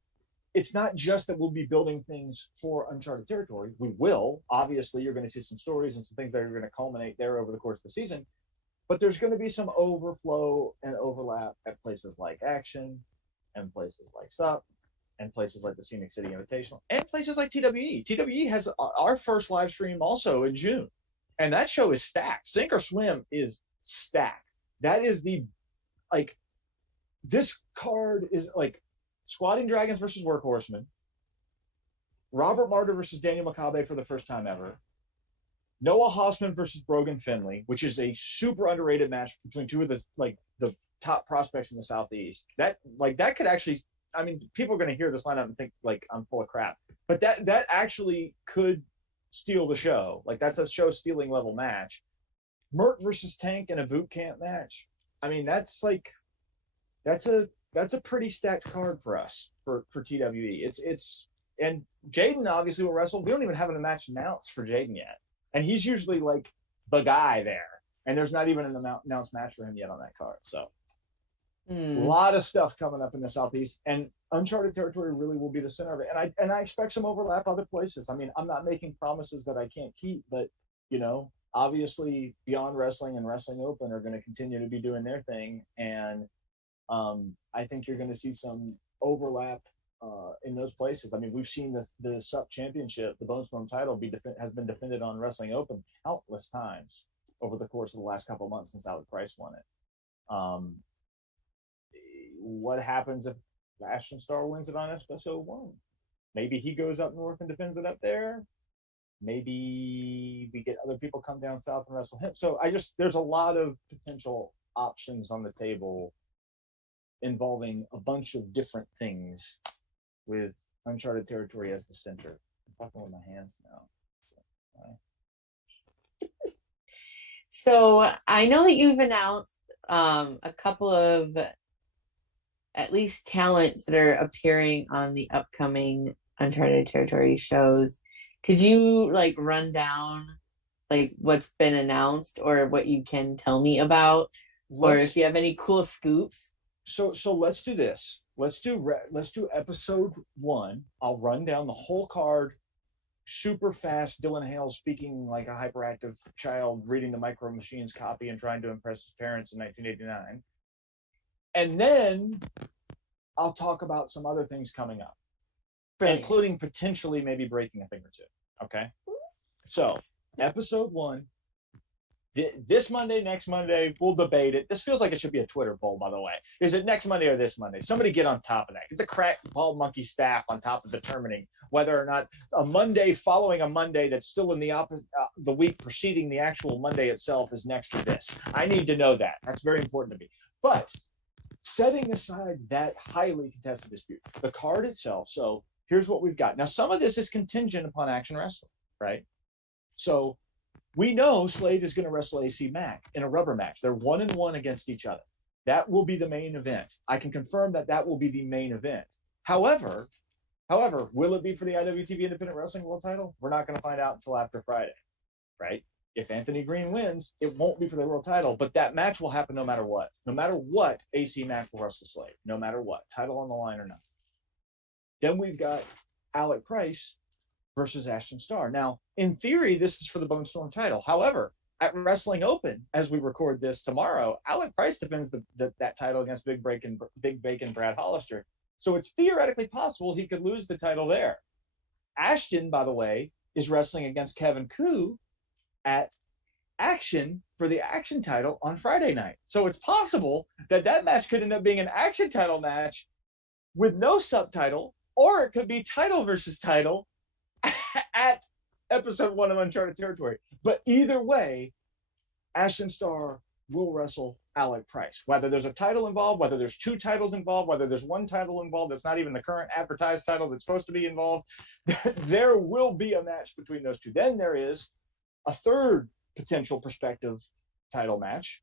it's not just that we'll be building things for Uncharted Territory. We will. Obviously, you're going to see some stories and some things that are going to culminate there over the course of the season. But there's going to be some overflow and overlap at places like Action and places like SUP and places like the Scenic City Invitational and places like TWE. TWE has our first live stream also in June. And that show is stacked. Sink or Swim is stacked. That is this card is like Squatting Dragons versus Workhorsemen, Robert Martyr versus Daniel Makabe for the first time ever, Noah Hossman versus Brogan Finley, which is a super underrated match between two of the top prospects in the Southeast. That could actually, I mean, people are going to hear this lineup and think like I'm full of crap, but that actually could steal the show. Like that's a show stealing level match. Mert versus Tank in a boot camp match. I mean, that's a pretty stacked card for us for TWE. It's and Jaden obviously will wrestle. We don't even have a match announced for Jaden yet, and he's usually like the guy there. And there's not even an announced match for him yet on that card. So a lot of stuff coming up in the Southeast, and Uncharted Territory really will be the center of it. And I expect some overlap other places. I mean, I'm not making promises that I can't keep, but you know, obviously Beyond Wrestling and Wrestling Open are going to continue to be doing their thing, and I think you're going to see some overlap in those places. I mean, we've seen the SUP championship, the Bone Storm title, has been defended on Wrestling Open countless times over the course of the last couple of months since Alec Price won it. What happens if Ashton Starr wins it on Espresso 1? Maybe he goes up north and defends it up there. Maybe we get other people come down south and wrestle him. So there's a lot of potential options on the table involving a bunch of different things with Uncharted Territory as the center. I'm talking with my hands now. So I know that you've announced a couple of at least talents that are appearing on the upcoming Uncharted Territory shows. Could you like run down like what's been announced or what you can tell me about, or if you have any cool scoops? So let's do this. Let's do episode 1. I'll run down the whole card super fast Dylan Hales speaking like a hyperactive child, reading the Micro Machines copy and trying to impress his parents in 1989. And then I'll talk about some other things coming up, Brilliant. including potentially maybe breaking a thing or two. Okay. So, episode 1, this Monday, next Monday, we'll debate it. This feels like it should be a Twitter poll, by the way. Is it next Monday or this Monday? Somebody get on top of that. Get the crack bald monkey staff on top of determining whether or not a Monday following a Monday that's still in the week preceding the actual Monday itself is next to this. I need to know that. That's very important to me. But setting aside that highly contested dispute, the card itself. So here's what we've got. Now, some of this is contingent upon Action Wrestling, right? So we know Slade is going to wrestle AC Mack in a rubber match. They're 1-1 against each other. That will be the main event. I can confirm that will be the main event. However, will it be for the IWTV Independent Wrestling World Title? We're not going to find out until after Friday, right? If Anthony Green wins, it won't be for the world title, but that match will happen no matter what. No matter what, AC Mack will wrestle Slade. No matter what, title on the line or not. Then we've got Alec Price versus Ashton Starr. Now, in theory, this is for the Bone Storm title. However, at Wrestling Open, as we record this tomorrow, Alec Price defends that title against Big Bacon Brad Hollister. So it's theoretically possible he could lose the title there. Ashton, by the way, is wrestling against Kevin Koo at Action for the Action title on Friday night. So it's possible that match could end up being an Action title match with no subtitle, or it could be title versus title at episode 1 of Uncharted Territory. But either way, Ashton Starr will wrestle Alec Price. Whether there's a title involved, whether there's 2 titles involved, whether there's 1 title involved that's not even the current advertised title that's supposed to be involved, there will be a match between those 2. Then there is a third potential prospective title match.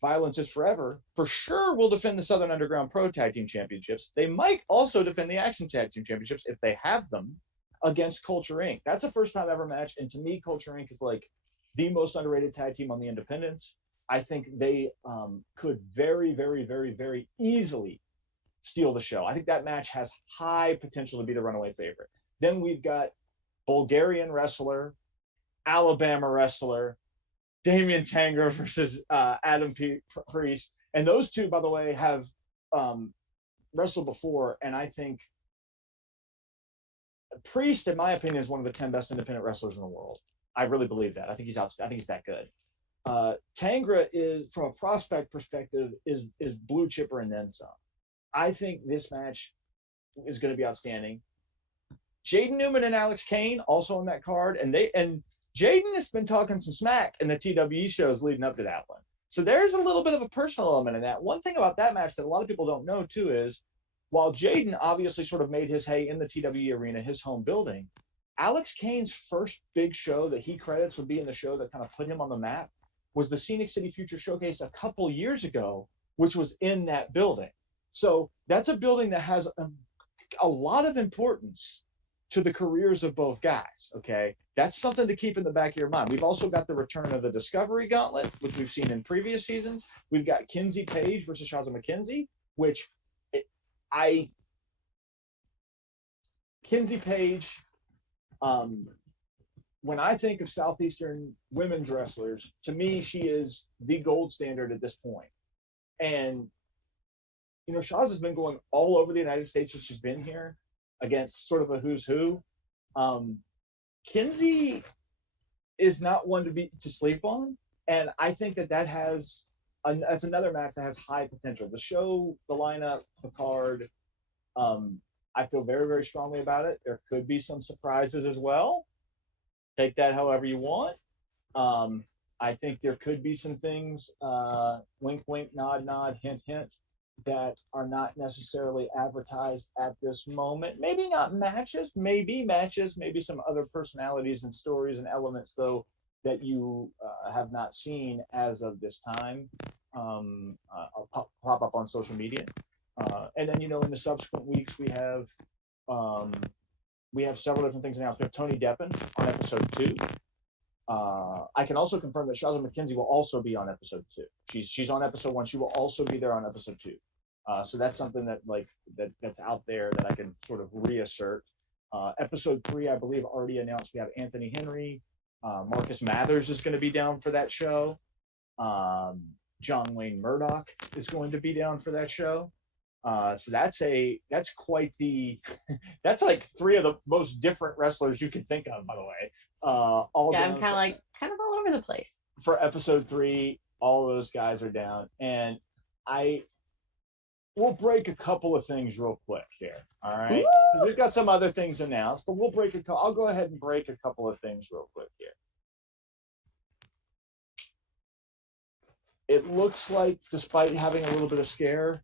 Violence is Forever for sure will defend the Southern Underground Pro Tag Team Championships. They might also defend the Action Tag Team Championships if they have them against Culture Inc. That's a first time ever match, and to me, Culture Inc. is like the most underrated tag team on the independents. I think they could very, very, very, very easily steal the show. I think that match has high potential to be the runaway favorite. Then we've got Bulgarian wrestler, Alabama wrestler, Damian Tanger versus Adam Priest. And those 2, by the way, have wrestled before. And I think Priest, in my opinion, is one of the 10 best independent wrestlers in the world. I really believe that. I think he's outstanding. I think he's that good. Tangra is, from a prospect perspective, is blue chipper and then some. I think this match is going to be outstanding. Jaden Newman and Alex Kane also on that card, and Jaden has been talking some smack in the TWE shows leading up to that one. So there's a little bit of a personal element in that. One thing about that match that a lot of people don't know too is, while Jaden obviously sort of made his hay in the TWE arena, his home building, Alex Kane's first big show that he credits would be in the show that kind of put him on the map was the Scenic City Future Showcase a couple years ago, which was in that building. So that's a building that has a lot of importance to the careers of both guys, okay? That's something to keep in the back of your mind. We've also got the return of the Discovery Gauntlet, which we've seen in previous seasons. We've got Kinsey Page versus Shaza McKenzie, which Kinsey Page, when I think of Southeastern women's wrestlers, to me, she is the gold standard at this point. And, you know, Shaza's been going all over the United States since she's been here against sort of a who's who. Kinsey is not one to sleep on. And I think that's another match that has high potential. The show, the lineup, the card, I feel very, very strongly about it. There could be some surprises as well. Take that however you want. I think there could be some things, wink, wink, nod, nod, hint, hint, that are not necessarily advertised at this moment. Maybe not matches, maybe some other personalities and stories and elements, though, that you have not seen as of this time. Pop up on social media. And then, you know, in the subsequent weeks, we have several different things announced. We have Tony Deppen on episode 2. I can also confirm that Shaza McKenzie will also be on episode 2. She's on episode 1. She will also be there on episode 2. So that's something that's out there that I can sort of reassert. Episode 3, I believe, already announced. We have Anthony Henry. Marcus Mathers is going to be down for that show. John Wayne Murdoch is going to be down for that show. So that's quite the that's like 3 of the most different wrestlers you can think of, by the way. All Yeah, down I'm kind of all over the place. For episode 3. All of those guys are down, and we'll break a couple of things real quick here. All right, we've got some other things announced, but I'll go ahead and break a couple of things real quick here. It looks like, despite having a little bit of scare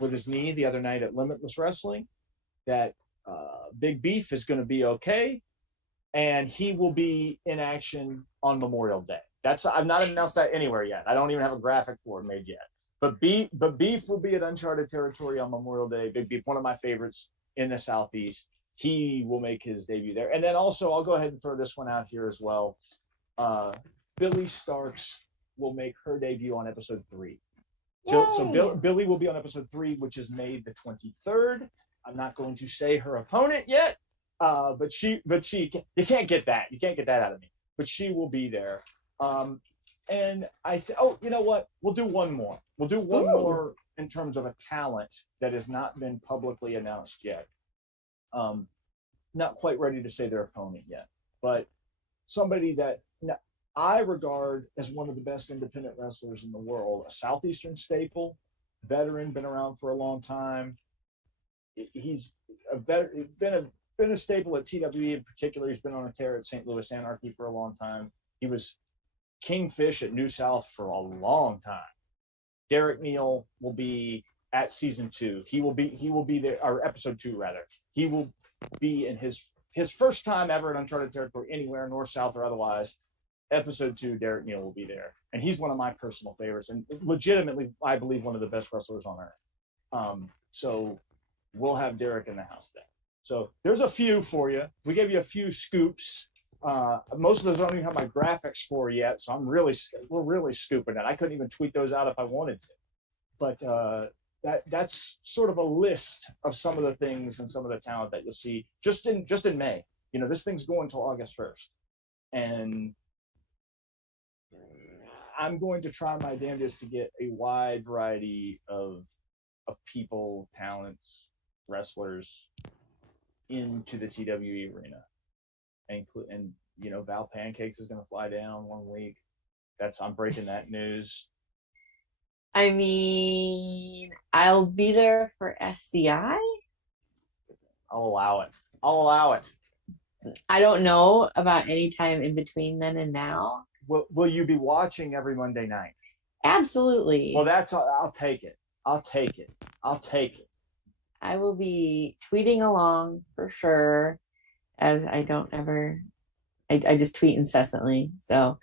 with his knee the other night at Limitless Wrestling, that Big Beef is going to be okay, and he will be in action on Memorial Day. I've not announced that anywhere yet. I don't even have a graphic for it made yet. But Beef will be at uncharted territory on Memorial Day. Big Beef, one of my favorites in the Southeast. He will make his debut there. And then also, I'll go ahead and throw this one out here as well. Billy Starks will make her debut on episode 3. So Billy will be on episode 3, which is May the 23rd. I'm not going to say her opponent yet, but she you can't get that. You can't get that out of me. But she will be there. And you know what? We'll do one more. We'll do one more in terms of a talent that has not been publicly announced yet. Not quite ready to say their opponent yet, but somebody that I regard as one of the best independent wrestlers in the world, a Southeastern staple, veteran, been around for a long time. He's been a staple at TWE in particular. He's been on a tear at St. Louis Anarchy for a long time. He was Kingfish at New South for a long time. Derek Neal will be at season 2. He will be there, or episode 2 rather. He will be in his first time ever in uncharted territory anywhere, north, south, or otherwise. Episode 2, Derek Neal will be there, and he's one of my personal favorites, and legitimately, I believe, one of the best wrestlers on earth. So we'll have Derek in the house then. So there's a few for you. We gave you a few scoops. Most of those I don't even have my graphics for yet, so we're really scooping it. I couldn't even tweet those out if I wanted to. But that's sort of a list of some of the things and some of the talent that you'll see just in May. You know, this thing's going until August 1st, and I'm going to try my damnedest to get a wide variety of people, talents, wrestlers into the TWE arena. And you know, Val Pancakes is going to fly down one week. I'm breaking that news. I mean, I'll be there for SCI. I'll allow it. I don't know about any time in between then and now. Will you be watching every Monday night? Absolutely. Well, I'll take it. I will be tweeting along for sure, as I just tweet incessantly. So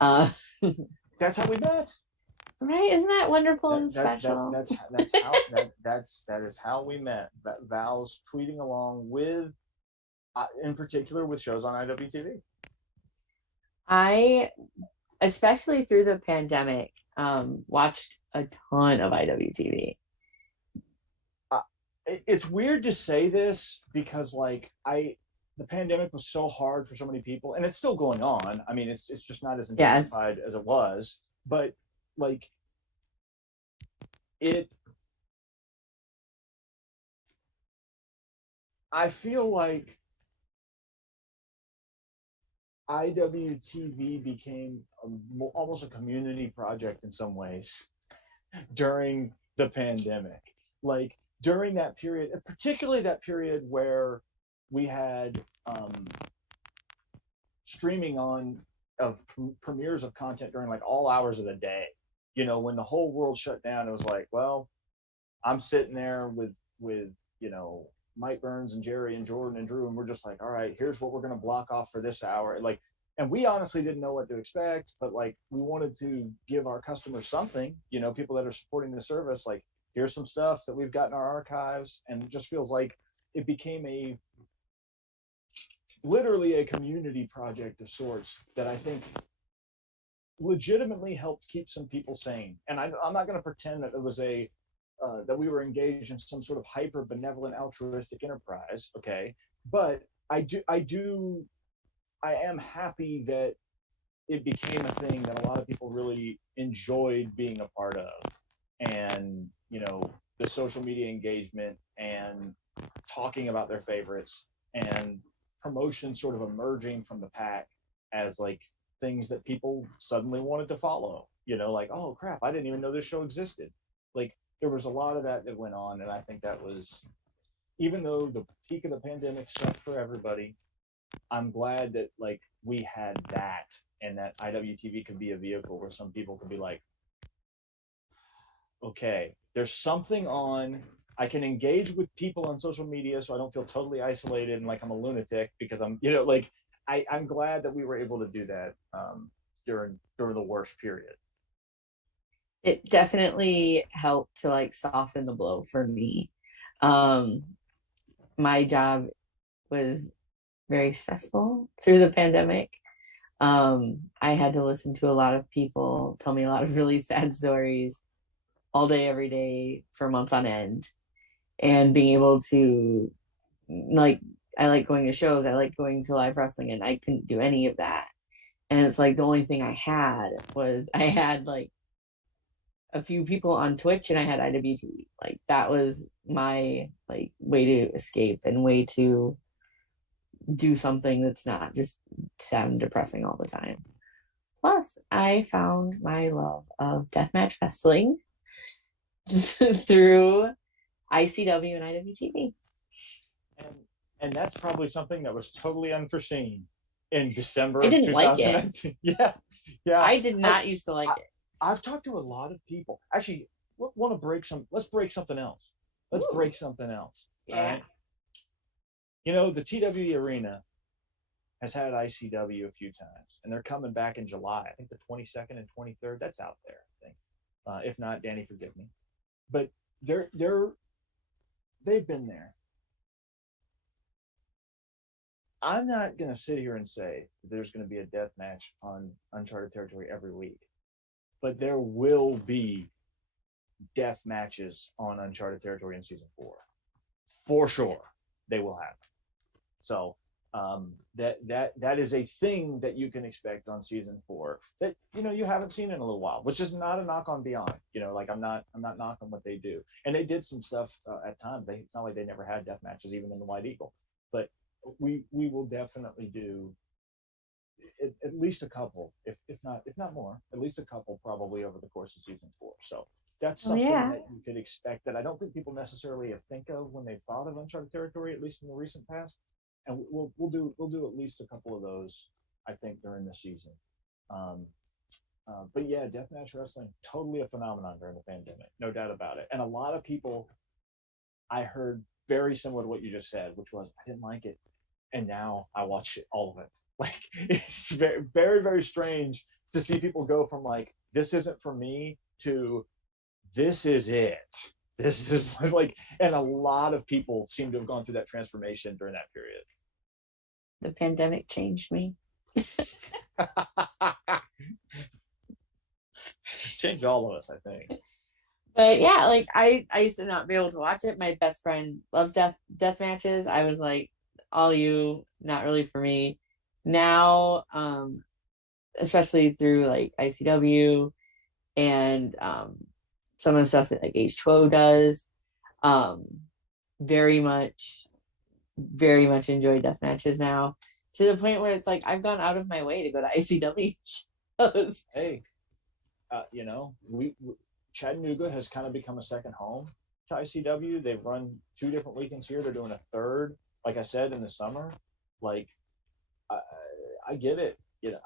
that's how we met. Right? Isn't that wonderful and special? That is how we met. Val's tweeting along with, in particular, with shows on IWTV. I, especially through the pandemic, watched a ton of IWTV. It's weird to say this because, like, the pandemic was so hard for so many people, and it's still going on. I mean, it's just not as intensified as it was, but like I feel like IWTV became almost a community project in some ways during the pandemic. Like during that period, particularly that period where we had streaming of premieres of content during like all hours of the day. You know, when the whole world shut down, it was like, well, I'm sitting there with you know, Mike Burns and Jerry and Jordan and Drew, and we're just like, all right, here's what we're going to block off for this hour. Like, and we honestly didn't know what to expect, but like we wanted to give our customers something, you know, people that are supporting the service, like here's some stuff that we've got in our archives. And it just feels like it became literally a community project of sorts that I think legitimately helped keep some people sane. And I'm not going to pretend that it was a that we were engaged in some sort of hyper benevolent altruistic enterprise. Okay, but I am happy that it became a thing that a lot of people really enjoyed being a part of, and the social media engagement and talking about their favorites and promotion sort of emerging from the pack as like things that people suddenly wanted to follow. Like, oh crap, I didn't even know this show existed. Like, there was a lot of that went on, and I think that was, even though the peak of the pandemic sucked for everybody, I'm glad that like we had that, and that IWTV could be a vehicle where some people could be like, okay, there's something on. I can engage with people on social media, so I don't feel totally isolated and like I'm a lunatic because I'm, like I'm glad that we were able to do that during the worst period. It definitely helped to like soften the blow for me. My job was very stressful through the pandemic. I had to listen to a lot of people tell me a lot of really sad stories all day, every day for months on end. And being able to, like, I like going to shows, I like going to live wrestling, and I couldn't do any of that. And it's like the only thing I had was I had like a few people on Twitch and I had IWTV. Like that was my like way to escape and way to do something that's not just sad and depressing all the time. Plus, I found my love of deathmatch wrestling through ICW and IWTV. And that's probably something that was totally unforeseen in December I of didn't like it. 2019. Yeah. I did not used to like it. I've talked to a lot of people. Actually, want to break some. Let's break something else. Let's break something else. Yeah. All right. The TWE Arena has had ICW a few times, and they're coming back in July. I think the 22nd and 23rd. That's out there. I think. If not, Danny, forgive me. But they've been there. I'm not going to sit here and say that there's going to be a death match on uncharted territory every week, but there will be death matches on uncharted territory in season 4. For sure, they will happen. So that is a thing that you can expect on season 4 that you haven't seen in a little while, which is not a knock on Beyond. Like I'm not knocking what they do, and they did some stuff at times. It's not like they never had death matches even in the White Eagle, but we will definitely do at least a couple, if not more, at least a couple probably over the course of season 4. So that's something that you could expect that I don't think people necessarily think of when they've thought of uncharted territory, at least in the recent past. And we'll do at least a couple of those, I think, during the season. But yeah, deathmatch wrestling, totally a phenomenon during the pandemic, no doubt about it. And a lot of people I heard very similar to what you just said, which was I didn't like it, and now I watch all of it. Like it's very, very, very strange to see people go from like this isn't for me to this is it. This is like, and a lot of people seem to have gone through that transformation during that period. The pandemic changed me. Changed all of us, I think. But yeah, like I used to not be able to watch it. My best friend loves death matches. I was like, all you, not really for me. Now, especially through like ICW and some of the stuff that like H2O does, very much enjoy death matches now, to the point where it's like I've gone out of my way to go to ICW shows. Hey, we Chattanooga has kind of become a second home to ICW. They've run 2 different weekends here. They're doing a third, like I said, in the summer. Like, I get it.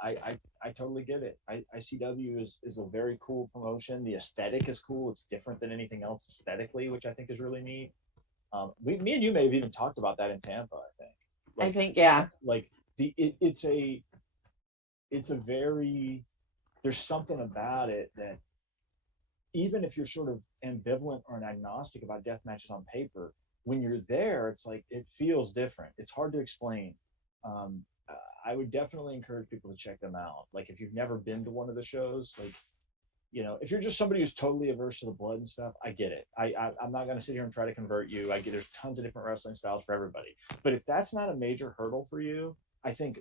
I totally get it. ICW is a very cool promotion. The aesthetic is cool. It's different than anything else aesthetically, which I think is really neat. Me and you may have even talked about that in Tampa, I think. Like, I think, yeah. Like it's a very, there's something about it that even if you're sort of ambivalent or an agnostic about death matches on paper, when you're there, it's like it feels different. It's hard to explain. I would definitely encourage people to check them out. Like if you've never been to one of the shows, like if you're just somebody who's totally averse to the blood and stuff, I get it. I'm not going to sit here and try to convert you. I get there's tons of different wrestling styles for everybody. But if that's not a major hurdle for you, I think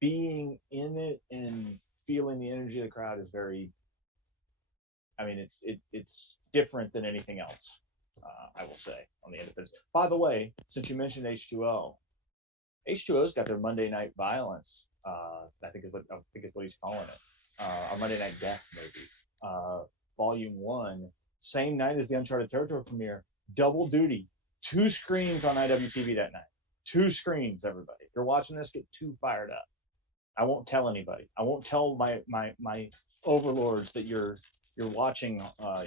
being in it and feeling the energy of the crowd is very, I mean, it's different than anything else. I will say on the end of it. By the way, since you mentioned H2O's got their Monday Night Violence. I think is what he's calling it. Or Monday Night Death, maybe. Volume 1, same night as the Uncharted Territory premiere. Double duty, 2 screens on IWTV that night. 2 screens, everybody. If you're watching this, get 2 fired up. I won't tell anybody. I won't tell my overlords that you're watching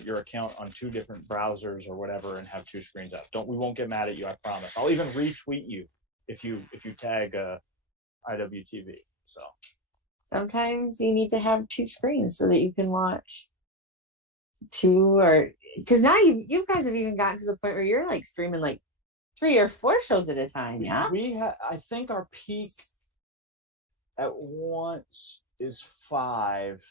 your account on 2 different browsers or whatever and have 2 screens up. We won't get mad at you, I promise. I'll even retweet you if you tag IWTV. So sometimes you need to have 2 screens so that you can watch 2, or because now you guys have even gotten to the point where you're like streaming like 3 or 4 shows at a time. Yeah, I think our peak at once is 5.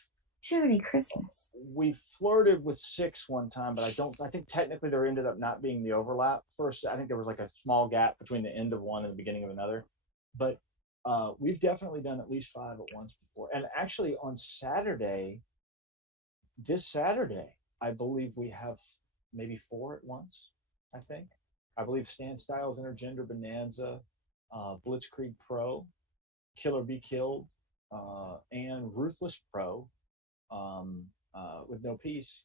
Jiminy Christmas. We flirted with 6 one time, but I think technically there ended up not being the overlap. First, I think there was like a small gap between the end of one and the beginning of another. But we've definitely done at least 5 at once before. And actually on this Saturday, I believe we have maybe 4 at once, I think. I believe Stan Styles Intergender Bonanza, Blitzkrieg Pro, Killer Be Killed, and Ruthless Pro, with No Peace.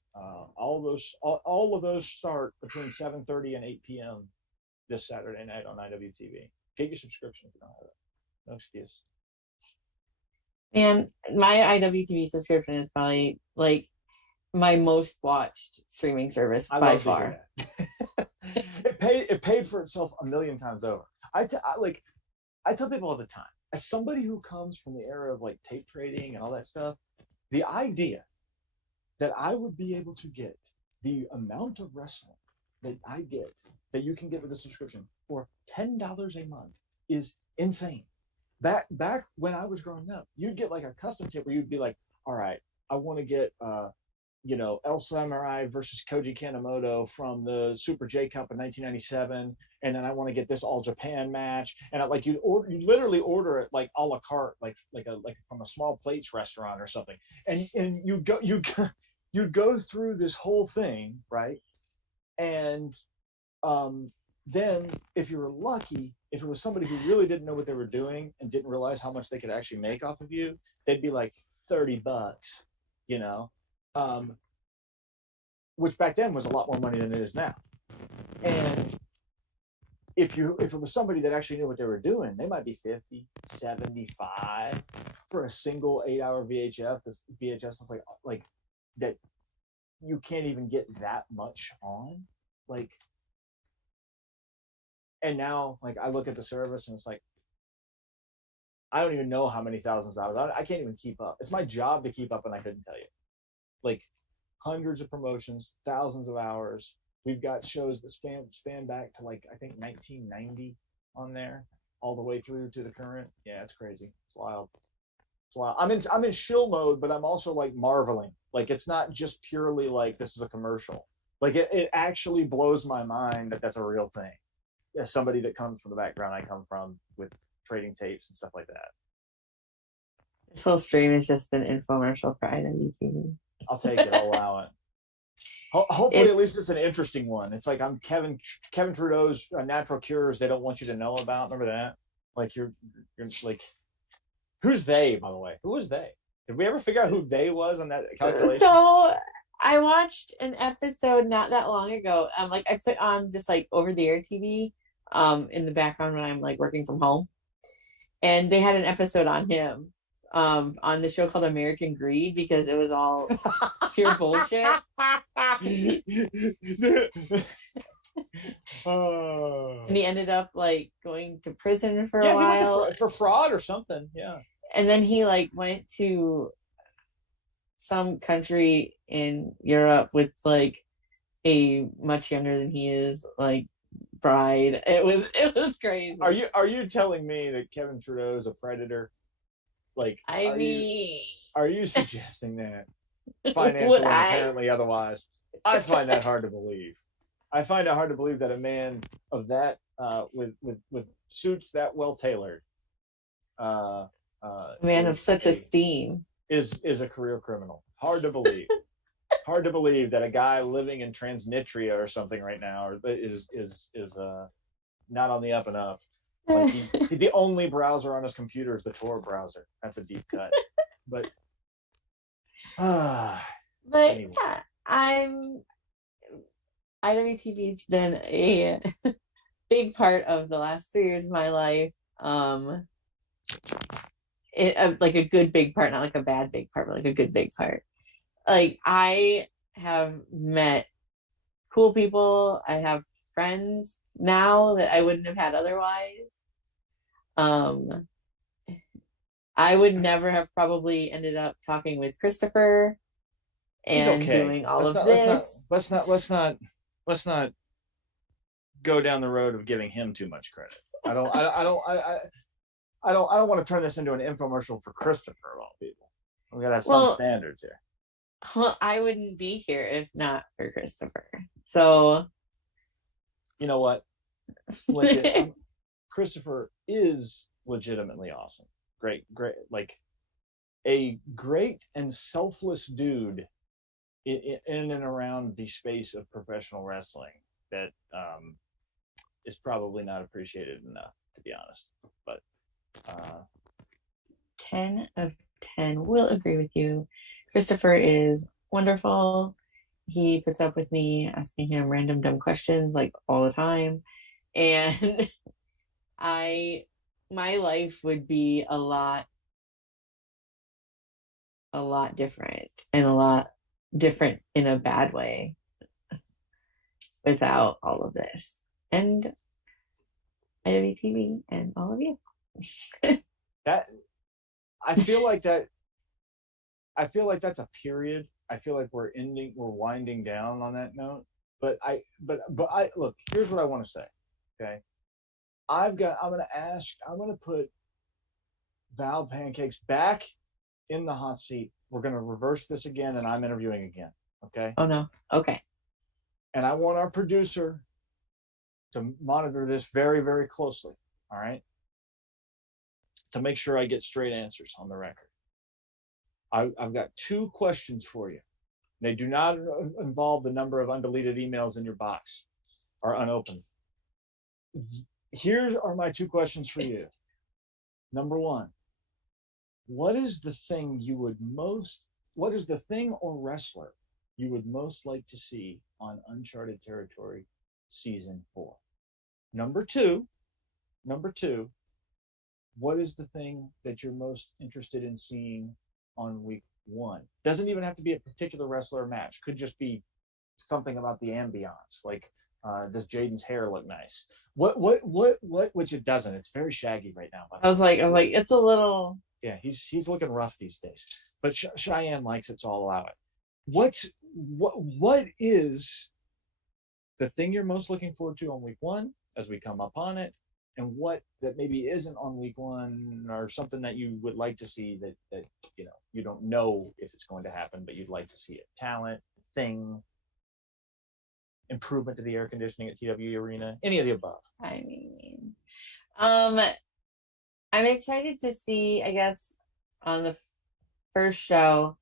All of those start between 7:30 and 8 p.m. this Saturday night on IWTV. Get your subscription if you don't have it. No excuse. And my IWTV subscription is probably like my most watched streaming service by far. It paid for itself a million times over. I tell people all the time, as somebody who comes from the era of like tape trading and all that stuff, the idea that I would be able to get the amount of wrestling that I get, that you can get with a subscription for $10 a month is insane. Back when I was growing up, you'd get like a custom tape where you'd be like, all right, I want to get El Samurai versus Koji Kanemoto from the Super J Cup in 1997, and then I want to get this All Japan match, and you literally order it like a la carte, like from a small plates restaurant or something, and you'd go through this whole thing, right? And then if you were lucky, if it was somebody who really didn't know what they were doing and didn't realize how much they could actually make off of you, they'd be like $30, which back then was a lot more money than it is now. And if it was somebody that actually knew what they were doing, they might be 50, 75 for a single 8-hour VHS. This VHS is like that you can't even get that much on. And now, I look at the service and it's like, I don't even know how many thousands of hours. I can't even keep up. It's my job to keep up, and I couldn't tell you. Hundreds of promotions, thousands of hours. We've got shows that span back to I think 1990 on there, all the way through to the current. Yeah, it's crazy. It's wild. It's wild. I'm in shill mode, but I'm also marveling. It's not just purely this is a commercial. It actually blows my mind that that's a real thing. As somebody that comes from the background I come from with trading tapes and stuff like that. This whole stream is just an infomercial for IWTV. I'll take it. I'll allow it. Hopefully, at least it's an interesting one. It's I'm Kevin Trudeau's natural cures they don't want you to know about. Remember that? You're who's they, by the way? Who was they? Did we ever figure out who they was on that calculation? So I watched an episode not that long ago. I put on just over the air TV in the background when I'm working from home, and they had an episode on him on the show called American Greed, because it was all pure bullshit. And he ended up going to prison for a while for fraud or something. Yeah. And then he went to some country in Europe with a much younger than he is bride. It was crazy. Are you telling me that Kevin Trudeau is a predator? I mean, are you suggesting that? Would financial and I? apparently otherwise. I find that hard to believe. I find it hard to believe that a man of that with suits that well tailored uh, A man of is such a eenis a career criminal. Hard to believe. Hard to believe that a guy living in Transnistria or something right now is not on the up and up. Like the only browser on his computer is the Tor browser. That's a deep cut. But but anyway. yeah, IWTV's been a big part of the last 3 years of my life. Like a good big part, not like a bad big part, but like a good big part. Like I have met cool people. I have friends now that I wouldn't have had otherwise. Um, I would never have probably ended up talking with Christopher He's and okay. doing all Let's of not let's not this. let's not let's not let's not go down the road of giving him too much credit. I don't want to turn this into an infomercial for Christopher of all people. We gotta have some Well, standards here. well, I wouldn't be here if not for Christopher. So You know what? Christopher is legitimately awesome. Great, like a great and selfless dude in and around the space of professional wrestling that is probably not appreciated enough, to be honest. But 10 of 10 will agree with you. Christopher is wonderful. He puts up with me asking him random dumb questions like all the time. And my life would be a lot different, and a lot different in a bad way without all of this. And IWTV and all of you. that I feel like that's a period. I feel like we're winding down on that note. But I look, here's what I want to say. Okay. I'm gonna put Val Pancakes back in the hot seat. We're gonna reverse this again, and I'm interviewing again. Okay. Oh no. Okay. And I want our producer to monitor this very, very closely. All right. To make sure I get straight answers on the record. I've got 2 questions for you. They do not involve the number of undeleted emails in your box or unopened. Here are my 2 questions for you. Number 1, what is the thing or wrestler you would most like to see on Uncharted Territory Season 4? Number two, what is the thing that you're most interested in seeing on week 1? Doesn't even have to be a particular wrestler or match. Could just be something about the ambiance, like does Jaden's hair look nice? Which it doesn't. It's very shaggy right now. I was like, it's a little. Yeah, he's looking rough these days. But Cheyenne likes it, so I'll allow it. What is the thing you're most looking forward to on week 1 as we come up on it, and what that maybe isn't on week 1, or something that you would like to see that you don't know if it's going to happen, but you'd like to see it? Talent, thing, improvement to the air conditioning at TWE Arena, any of the above. I mean, I'm excited to see, I guess, on the first show,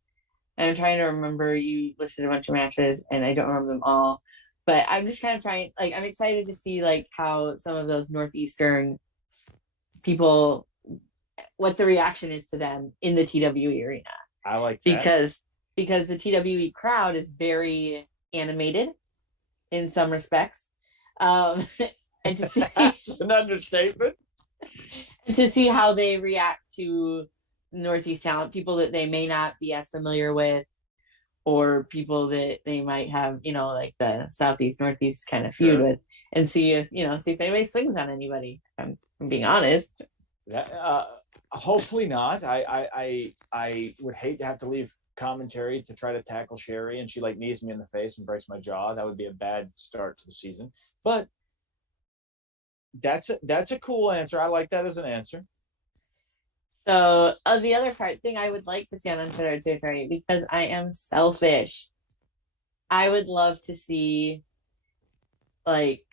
and I'm trying to remember, you listed a bunch of matches and I don't remember them all, but I'm just kind of trying, like, I'm excited to see like how some of those Northeastern people, what the reaction is to them in the TWE arena. I like that. Because the TWE crowd is very animated in some respects. And to see that's an understatement. And to see how they react to Northeast talent, people that they may not be as familiar with, or people that they might have, like the Southeast Northeast kind of feud with, and see if anybody swings on anybody. I'm being honest. Hopefully not. I would hate to have to leave commentary to try to tackle Sherry, and she knees me in the face and breaks my jaw. That would be a bad start to the season. But that's a cool answer. I like that as an answer. So the other thing I would like to see on Uncharted Territory, because I am selfish, I would love to see, like,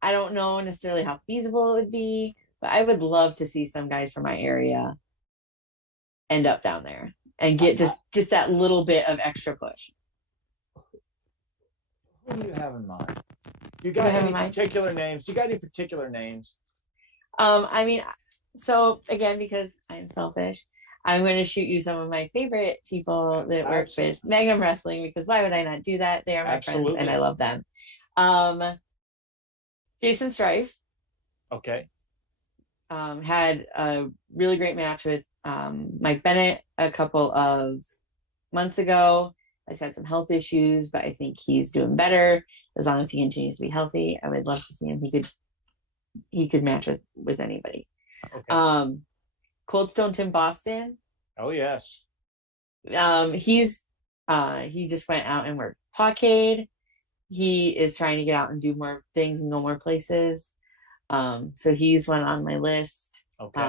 I don't know necessarily how feasible it would be, but I would love to see some guys from my area end up down there and get just that little bit of extra push. Who do you have in mind? You Do I got have in any mind? particular names? You got any particular names? I mean, so again, because I'm selfish, I'm going to shoot you some of my favorite people that work with Magnum Wrestling, because why would I not do that? They are my friends and I love them. Jason Strife. Okay. Had a really great match with Mike Bennett a couple of months ago. He's had some health issues, but I think he's doing better as long as he continues to be healthy. I would love to see him. He could match with anybody. Okay. Cold Stone Tim Boston. Oh yes. He just went out and worked Pawcade. He is trying to get out and do more things and go more places. So he's one on my list. Okay.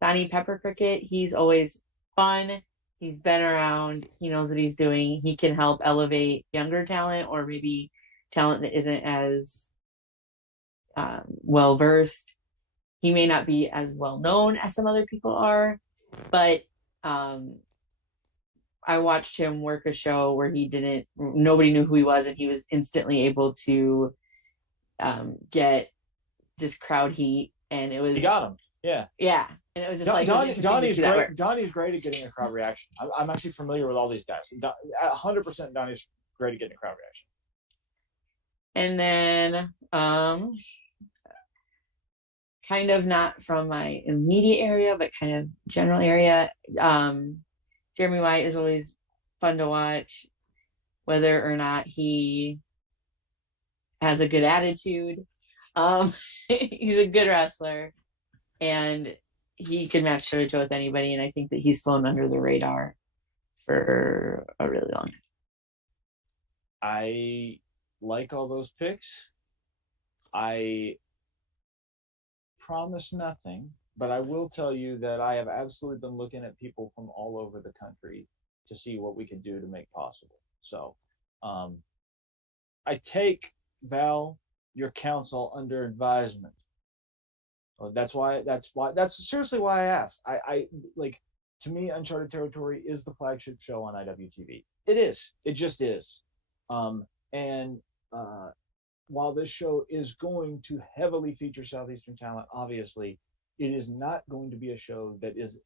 Donnie Pepper Cricket, he's always fun. He's been around. He knows what he's doing. He can help elevate younger talent, or maybe talent that isn't as well versed. He may not be as well known as some other people are, but I watched him work a show where nobody knew who he was, and he was instantly able to get just crowd heat, and it was, he got him. Yeah. And it was just Donnie's great. Donnie's great at getting a crowd reaction. I'm actually familiar with all these guys. 100% Donnie's great at getting a crowd reaction. And then kind of not from my immediate area, but kind of general area. Jeremy White is always fun to watch, whether or not he has a good attitude. He's a good wrestler, and he can match toe to toe with anybody. And I think that he's flown under the radar for a really long time. I like all those picks. I promise nothing, but I will tell you that I have absolutely been looking at people from all over the country to see what we could do to make possible. So I take, Val, your counsel under advisement. That's seriously why I asked. I like, to me, Uncharted Territory is the flagship show on IWTV. It is. It just is. And while this show is going to heavily feature Southeastern talent, obviously, it is not going to be a show that is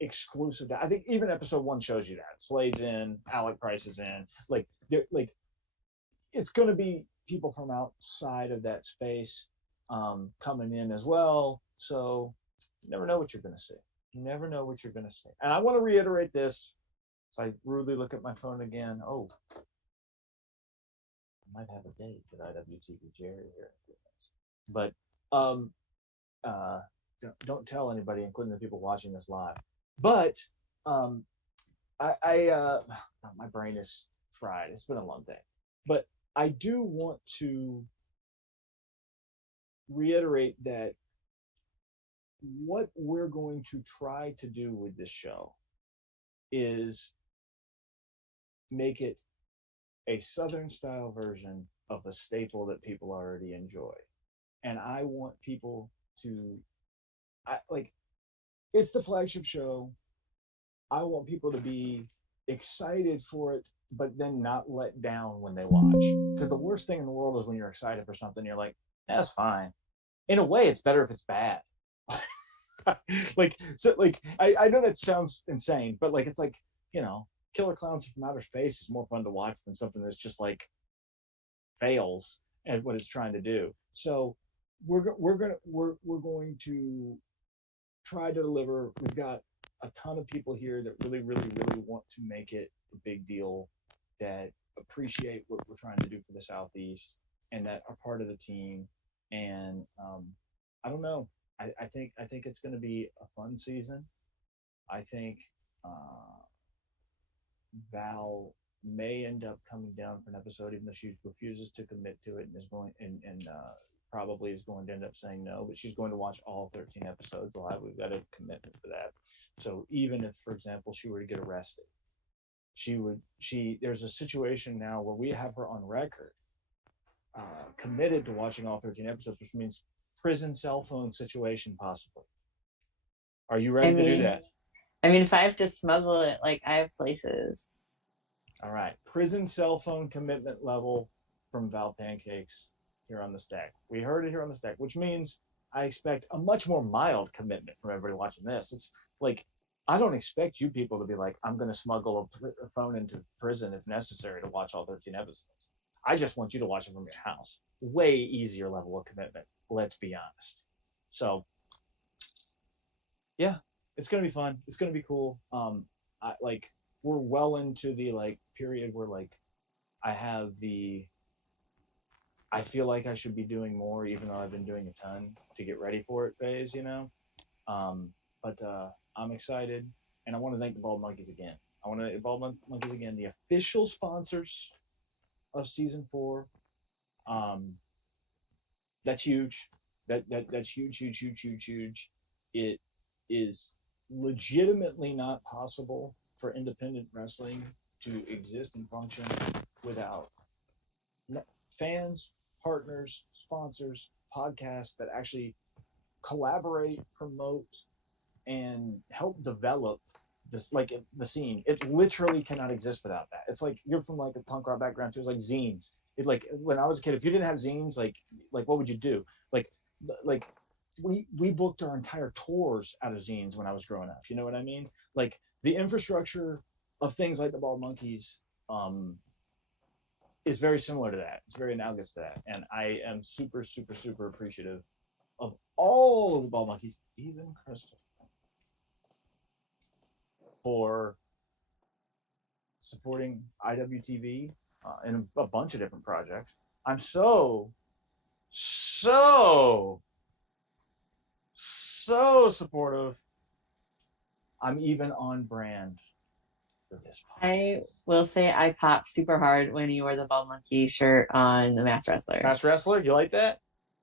exclusive to, I think even episode 1 shows you that. Slade's in, Alec Price is in. Like it's going to be people from outside of that space coming in as well. So you never know what you're going to see. You never know what you're going to see. And I want to reiterate this. So I rudely look at my phone again. Oh, I might have a date with IWTV Jerry here. But don't tell anybody, including the people watching this live. But my brain is fried. It's been a long day. But I do want to reiterate that what we're going to try to do with this show is make it a Southern style version of a staple that people already enjoy. And I want people to, it's the flagship show. I want people to be excited for it, but then not let down when they watch. Because the worst thing in the world is when you're excited for something, you're like, that's fine. In a way, it's better if it's bad. I know that sounds insane, but it's like, Killer Clowns from Outer Space is more fun to watch than something that's just fails at what it's trying to do. So we're going to try to deliver. We've got a ton of people here that really, really, really want to make it a big deal, that appreciate what we're trying to do for the Southeast, and that are part of the team. And I don't know. I think it's going to be a fun season. I think Val may end up coming down for an episode, even though she refuses to commit to it and is going and probably is going to end up saying no, but she's going to watch all 13 episodes live. We've got a commitment for that. So even if, for example, she were to get arrested, there's a situation now where we have her on record, committed to watching all 13 episodes, which means prison cell phone situation possibly. Are you ready to do that? I mean, if I have to smuggle it, like I have places. All right. Prison cell phone commitment level from Val Pancakes here on the stack. We heard it here on the stack, which means I expect a much more mild commitment from everybody watching this. It's like, I don't expect you people to be like, I'm going to smuggle a phone into prison if necessary to watch all 13 episodes. I just want you to watch it from your house. Way easier level of commitment. Let's be honest. So, yeah, it's going to be fun. It's going to be cool. We're well into the period where I feel like I should be doing more, even though I've been doing a ton to get ready for it phase, But I'm excited, and I want to thank the Bald Monkeys again. The official sponsors of season 4. That's huge. That's huge. It is legitimately not possible for independent wrestling to exist and function without fans, partners, sponsors, podcasts that actually collaborate, promote, and help develop this, the scene. It literally cannot exist without that. It's like, you're from a punk rock background too. It's like zines. When I was a kid, if you didn't have zines, what would you do? We booked our entire tours out of zines when I was growing up. You know what I mean? The infrastructure of things like the Bald Monkeys is very similar to that. It's very analogous to that. And I am super, super, super appreciative of all of the Bald Monkeys, even Crystal, for supporting IWTV in a bunch of different projects. I'm so supportive. I'm even on brand for this podcast. I will say I popped super hard when you wore the Bald Monkey shirt on the Masked Wrestler. Masked Wrestler, you like that?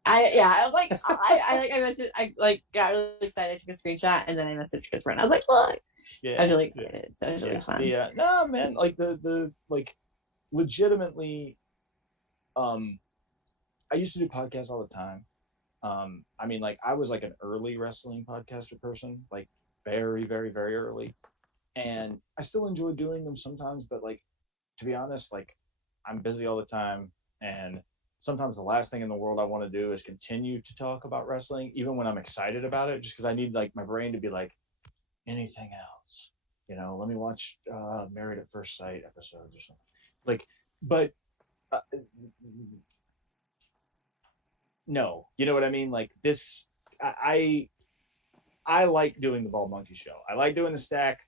I was like, I got really excited, took a screenshot, and then I messaged Chris Brent. I was like, look. Yeah. I was really excited. So it was really fun. Yeah. No, man, legitimately, I used to do podcasts all the time. I was an early wrestling podcaster person, very, very, very early. And I still enjoy doing them sometimes, but to be honest, I'm busy all the time. And sometimes the last thing in the world I want to do is continue to talk about wrestling, even when I'm excited about it, just because I need my brain to be anything else. Let me watch Married at First Sight episodes or something. No, you know what I mean? This, I like doing the Bald Monkey Show. I like doing the stack.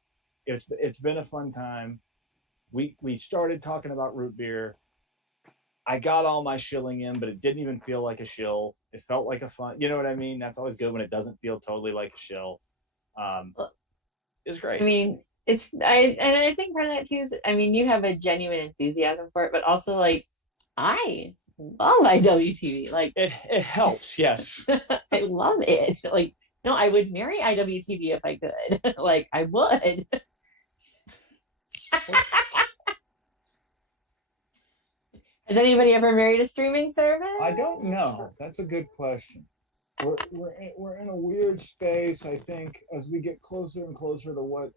It's been a fun time. We started talking about root beer. I got all my shilling in, but it didn't even feel like a shill. It felt like a fun, you know what I mean? That's always good when it doesn't feel totally like a shill. It's great. I mean, I think part of that too is, you have a genuine enthusiasm for it, but also I love IWTV. It helps, yes. I love it. No, I would marry IWTV if I could. I would. Has anybody ever married a streaming service? I don't know. That's a good question. We're in a weird space, I think, as we get closer and closer to what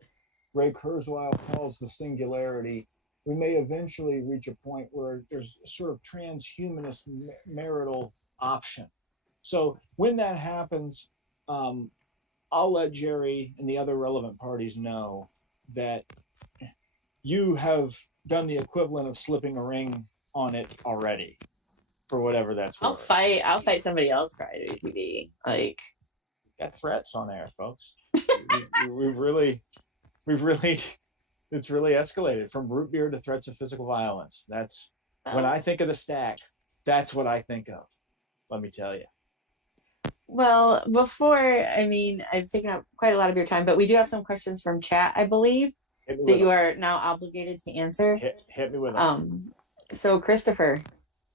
Ray Kurzweil calls the singularity. We may eventually reach a point where there's a sort of transhumanist marital option. So when that happens, I'll let Jerry and the other relevant parties know that you have done the equivalent of slipping a ring on it already, for whatever that's worth. I'll fight somebody else for IWTV. Got threats on air, folks. we've really, it's really escalated from root beer to threats of physical violence. That's when I think of the stack. That's what I think of. Let me tell you. Well, I've taken up quite a lot of your time, but we do have some questions from chat, I believe, that you are now obligated to answer. Hit me with them. So Christopher,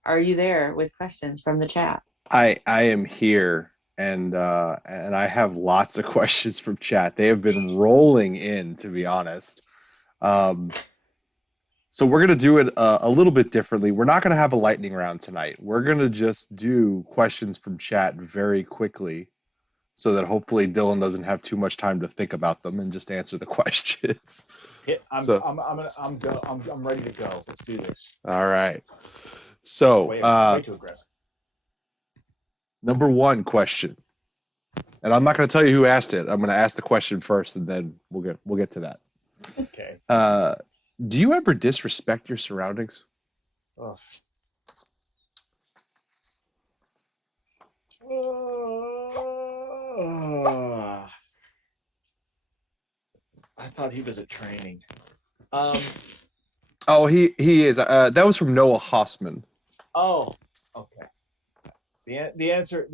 are you there with questions from the chat? I am here, and I have lots of questions from chat. They have been rolling in, to be honest. Um, so we're gonna do it a little bit differently. We're not gonna have a lightning round tonight. We're gonna just do questions from chat very quickly, so that hopefully Dylan doesn't have too much time to think about them and just answer the questions. So, I'm ready to go. Let's do this. all right. So, Way too aggressive. number one question, and I'm not going to tell you who asked it. I'm going to ask the question first, and then we'll get to that. Okay. Do you ever disrespect your surroundings? Ugh. I thought he was at training. Oh, he is. That was from Noah Hossman. Oh, okay. The answer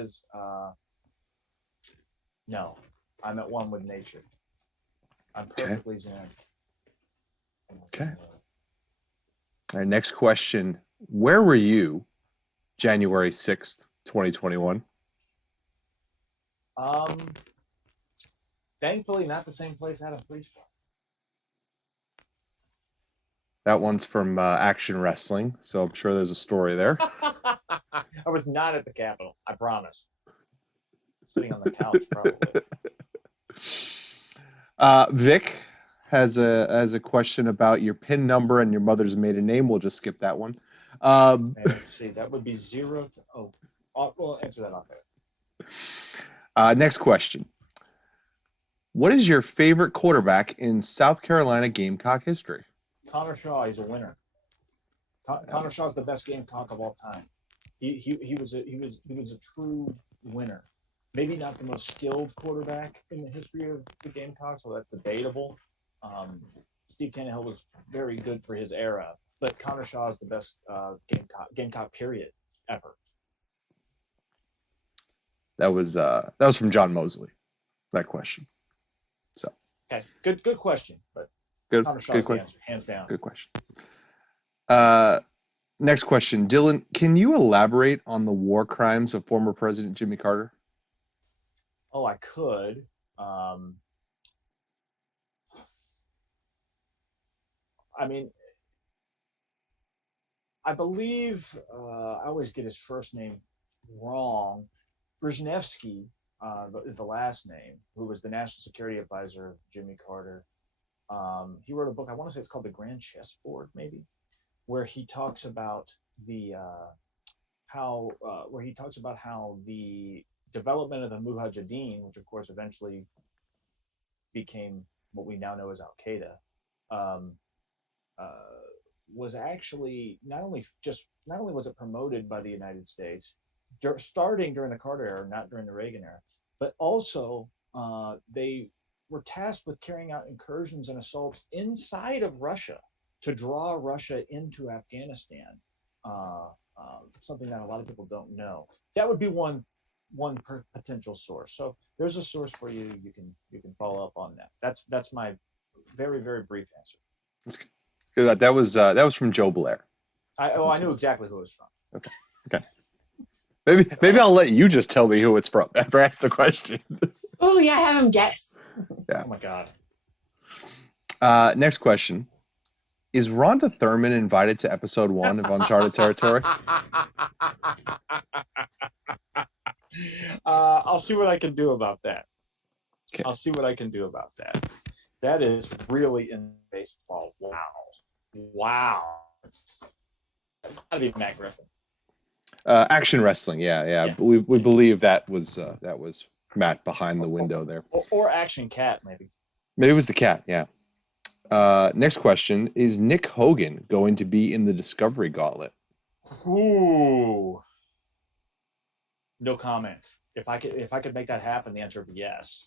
is no. I'm at one with nature. I'm perfectly zen. Okay. All right, next question. Where were you January 6th, 2021? Thankfully not the same place Adam Police for. That one's from Action Wrestling, so I'm sure there's a story there. I was not at the Capitol, I promise. Sitting on the couch, probably. Vic has a question about your PIN number and your mother's maiden name. We'll just skip that one. Let's see, that would be 0 to we'll answer that off there. Next question. What is your favorite quarterback in South Carolina Gamecock history? Connor Shaw, he's a winner. Connor Shaw is the best Gamecock of all time. He was a true winner. Maybe not the most skilled quarterback in the history of the Gamecocks, so that's debatable. Steve Tannehill was very good for his era, but Connor Shaw is the best Gamecock period ever. That was from John Mosley. That question. So okay, good question, but good, Connor Shaw's good the answer, hands down. Good question. Next question, Dylan. Can you elaborate on the war crimes of former President Jimmy Carter? Oh, I could. I mean, I believe I always get his first name wrong. Brzezinski is the last name, who was the national security advisor of Jimmy Carter. He wrote a book, I want to say it's called The Grand Chessboard, maybe, where he talks about how the development of the Mujahideen, which of course eventually became what we now know as Al Qaeda, was actually not only was it promoted by the United States starting during the Carter era, not during the Reagan era, but also they were tasked with carrying out incursions and assaults inside of Russia to draw Russia into Afghanistan. Something that a lot of people don't know. That would be one potential source. So there's a source for you. You can follow up on that. That's my very, very brief answer. That was from Joe Blair. I knew exactly who it was from. Okay. Maybe I'll let you just tell me who it's from after I ask the question. Oh yeah, have him guess. Yeah. Oh my God. Next question. Is Rhonda Thurman invited to episode 1 of Uncharted Territory? I'll see what I can do about that. Okay. I'll see what I can do about that. That is really in baseball. Wow. It's gotta be Matt Griffin. Action Wrestling, yeah. We believe that was Matt behind the window there. Or Action Cat, maybe. Maybe it was the cat, yeah. Next question. Is Nick Hogan going to be in the Discovery Gauntlet? Ooh. No comment. If I could make that happen, the answer would be yes.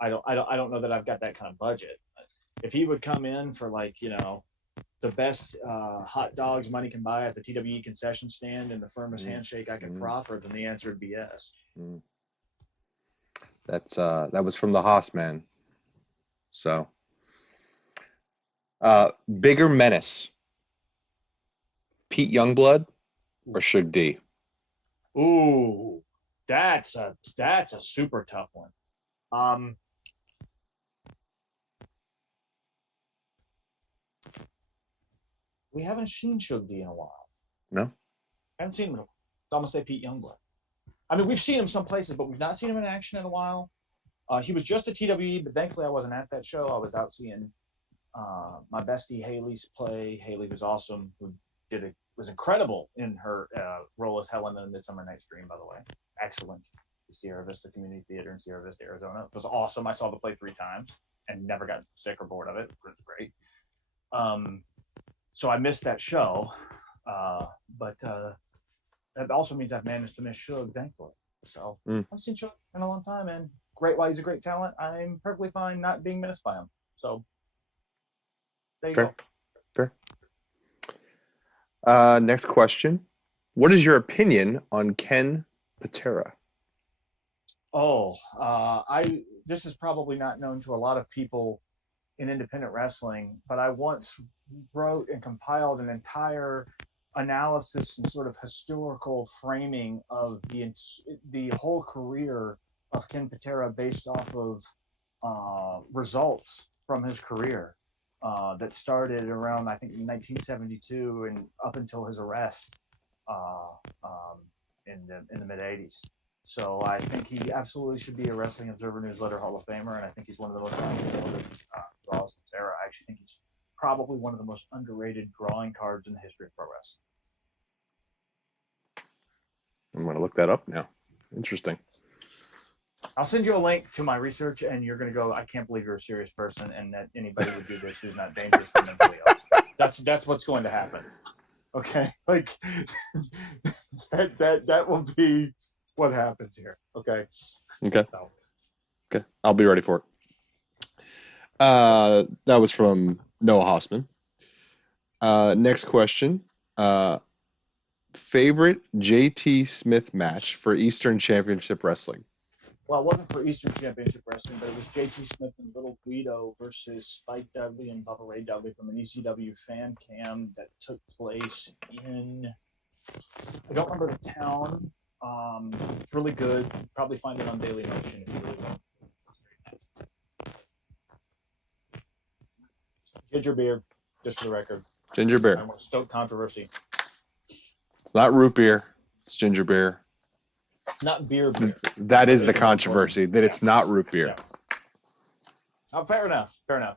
I don't know that I've got that kind of budget. If he would come in for the best hot dogs money can buy at the TWE concession stand and the firmest handshake I can proffer, then the answer would be yes. That was from the Haas man. So, bigger menace, Pete Youngblood or Suge D? Ooh, that's a super tough one. We haven't seen Shug D in a while. No. I haven't seen him in a while. I'm gonna say Pete Youngblood. I mean, we've seen him some places, but we've not seen him in action in a while. He was just a TWE, but thankfully I wasn't at that show. I was out seeing my bestie Haley's play. Haley was awesome. Who was incredible in her role as Helen in Midsummer Night's Dream. By the way, excellent. The Sierra Vista Community Theater in Sierra Vista, Arizona. It was awesome. I saw the play 3 times and never got sick or bored of it. It was great. So I missed that show, but that also means I've managed to miss Shug, thankfully. So I've seen Shug in a long time, and great. While he's a great talent, I'm perfectly fine not being missed by him. So there you Fair. go. Fair. Next question. What is your opinion on Ken Patera? Oh, this is probably not known to a lot of people in independent wrestling, but I once wrote and compiled an entire analysis and sort of historical framing of the whole career of Ken Patera based off of results from his career that started around, I think, 1972 and up until his arrest in the mid 80s. So I think he absolutely should be a Wrestling Observer Newsletter Hall of Famer, and I think he's one of the most underrated draws in this era. I actually think he's probably one of the most underrated drawing cards in the history of pro wrestling. I'm going to look that up now. Interesting. I'll send you a link to my research, and you're going to go, I can't believe you're a serious person and that anybody would do this who's not dangerous or mentally ill. That's what's going to happen. Okay? Like, that will be what happens here. Okay? Okay. So. Okay. I'll be ready for it. That was from Noah Hossman. Next question. Favorite JT Smith match for Eastern Championship Wrestling? Well, it wasn't for Eastern Championship Wrestling, but it was JT Smith and Little Guido versus Spike Dudley and Bubba Ray Dudley from an ECW fan cam that took place in, I don't remember the town. It's really good. Probably find it on Daily Motion if you really want. Ginger beer, just for the record. Ginger beer. I want to stoke controversy. It's not root beer. It's ginger beer. Not beer. That is the controversy, that it's not root beer. Yeah. Oh, fair enough. All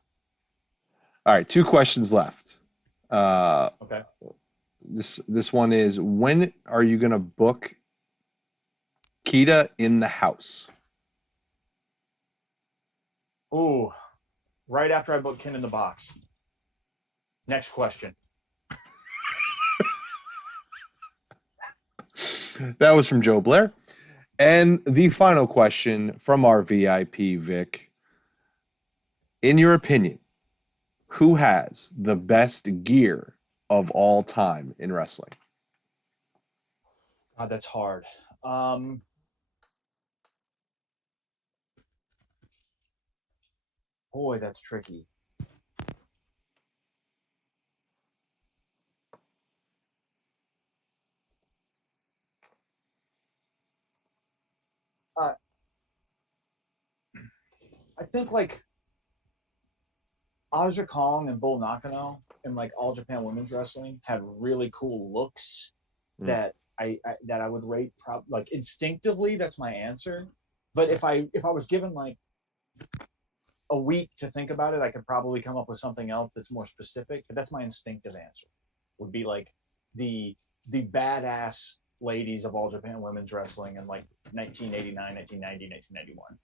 right, 2 questions left. Okay. This one is, when are you going to book Kita in the house? Ooh, right after I book Ken in the box. Next question. That was from Joe Blair. And the final question from our VIP, Vic. In your opinion, who has the best gear of all time in wrestling? God, that's hard. Boy, that's tricky. I think like Aja Kong and Bull Nakano in like All Japan Women's Wrestling had really cool looks that I would rate like instinctively. That's my answer. But if I was given like a week to think about it, I could probably come up with something else that's more specific. But that's my instinctive answer. Would be like the badass ladies of All Japan Women's Wrestling in like 1989, 1990, 1991.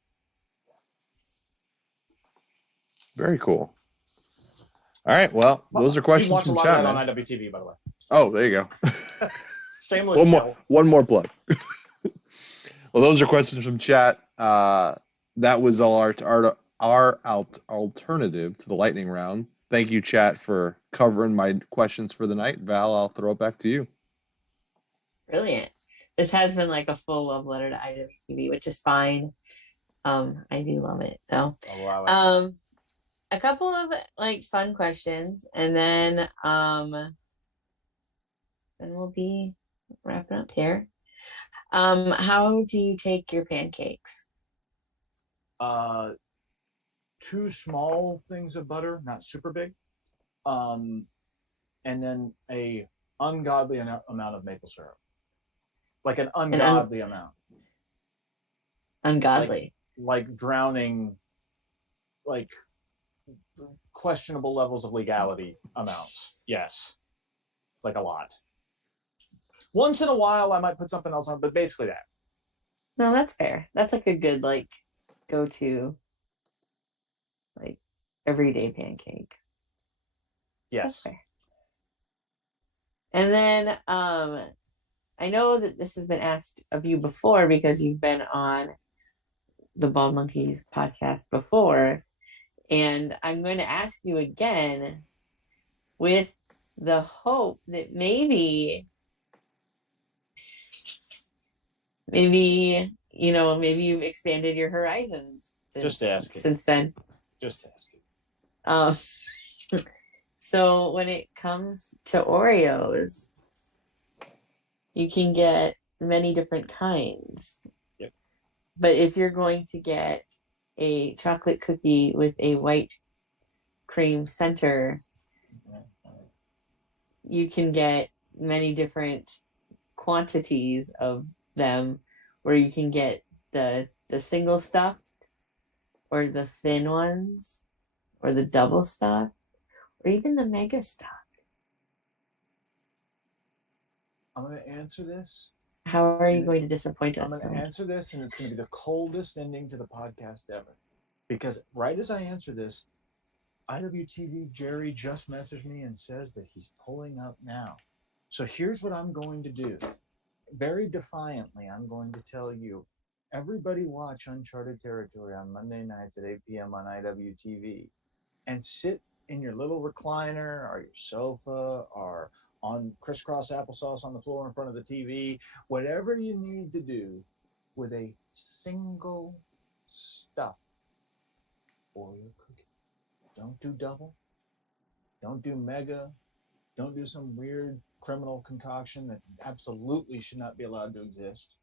Very cool. All right, well, those are questions watch from a lot chat, of that man. on IWTV, by the way. Oh, there you go. Shameless. One more plug. Well, those are questions from chat. That was all our alternative to the lightning round. Thank you, chat, for covering my questions for the night. Val, I'll throw it back to you. Brilliant. This has been like a full love letter to IWTV, which is fine. I do love it. So, a couple of like fun questions, and then we'll be wrapping up here. How do you take your pancakes? 2 small things of butter, not super big, and then a ungodly amount of maple syrup, like an An ungodly amount, like ungodly. like drowning, like questionable levels of legality amounts. Yes, like a lot. Once in a while, I might put something else on, but basically that. No, that's fair. That's like a good like go to like everyday pancake. That's Yes. fair. And then I know that this has been asked of you before because you've been on the Bald Monkeys podcast before. And I'm going to ask you again with the hope that maybe, maybe you've expanded your horizons Just asking. since then. Just asking. Um, so when it comes to Oreos, you can get many different kinds. Yep. But if you're going to get a chocolate cookie with a white cream center, you can get many different quantities of them where you can get the single stuffed or the thin ones or the double stuffed or even the mega stuffed. I'm going to answer this. How are you going to disappoint us? I'm going to answer this, and it's going to be the coldest ending to the podcast ever. Because right as I answer this, IWTV Jerry just messaged me and says that he's pulling up now. So here's what I'm going to do. Very defiantly, I'm going to tell you, everybody watch Uncharted Territory on Monday nights at 8 p.m. on IWTV and sit in your little recliner or your sofa or on crisscross applesauce on the floor in front of the TV, whatever you need to do with a single stuffed Oreo cookie. Don't do double. Don't do mega. Don't do some weird criminal concoction that absolutely should not be allowed to exist.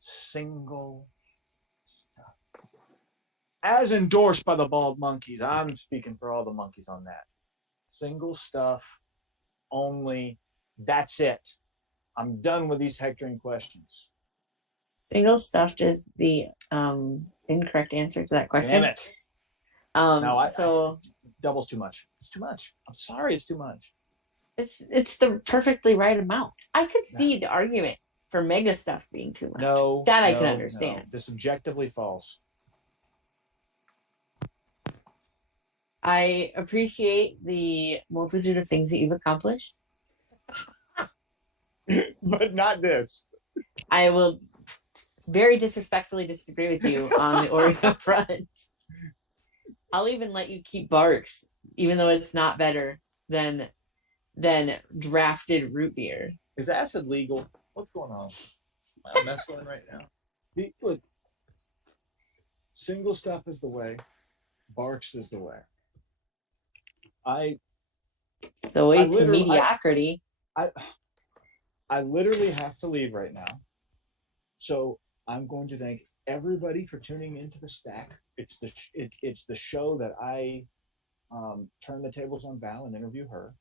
Single stuff. As endorsed by the Bald Monkeys. I'm speaking for all the monkeys on that. Single stuff only. That's it. I'm done with these hectoring questions. Single stuffed is the incorrect answer to that question. Damn it. Double's too much. It's too much. I'm sorry, it's too much. It's the perfectly right amount. I could see the argument for mega stuff being too much. I can understand. No. This is objectively false. I appreciate the multitude of things that you've accomplished. But not this. I will very disrespectfully disagree with you on the Oreo front. I'll even let you keep Barqs, even though it's not better than drafted root beer. Is acid legal? What's going on? Am I messing right now? Look, single stuff is the way. Barqs is the way. The way to mediocrity. I literally have to leave right now. So I'm going to thank everybody for tuning into the Stack. It's the show that I turn the tables on Val and interview her.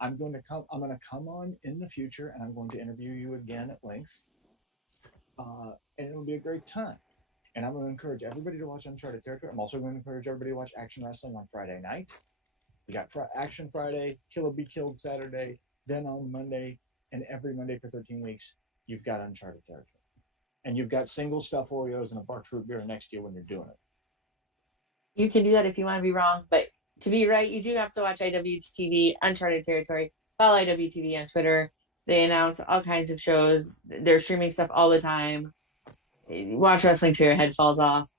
I'm going to come on in the future, and I'm going to interview you again at length. And it'll be a great time. And I'm going to encourage everybody to watch Uncharted Territory. I'm also going to encourage everybody to watch Action Wrestling on Friday night. We got Action Friday, Kill or Be Killed Saturday, then on Monday, and every Monday for 13 weeks, you've got Uncharted Territory. And you've got single stuff Oreos and a Barqs root beer next year when you're doing it. You can do that if you want to be wrong, but to be right, you do have to watch IWTV, Uncharted Territory. Follow IWTV on Twitter. They announce all kinds of shows. They're streaming stuff all the time. Watch wrestling till your head falls off.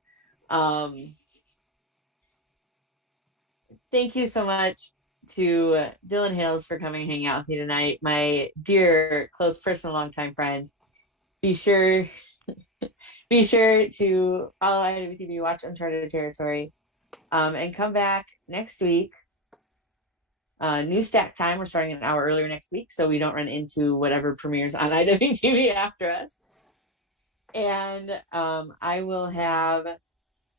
Thank you so much to Dylan Hales for coming and hanging out with me tonight. My dear, close, personal, longtime friend. Be sure to follow IWTV, watch Uncharted Territory, and come back next week. New Stack time. We're starting an hour earlier next week, so we don't run into whatever premieres on IWTV after us. And I will have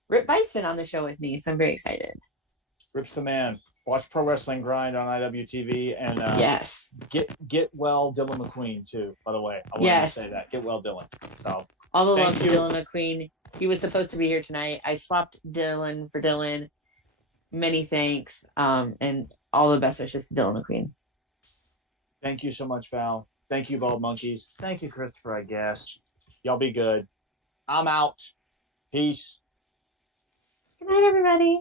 Rip Bison on the show with me, so I'm very excited. Rip's the man. Watch Pro Wrestling Grind on IWTV and yes, get well Dylan McQueen too. By the way, I wanted to say that. Get well Dylan. So all the love to Dylan McQueen. He was supposed to be here tonight. I swapped Dylan for Dylan. Many thanks, and all the best wishes to Dylan McQueen. Thank you so much, Val. Thank you, Bald Monkeys. Thank you, Christopher, I guess. Y'all be good. I'm out. Peace. Good night, everybody.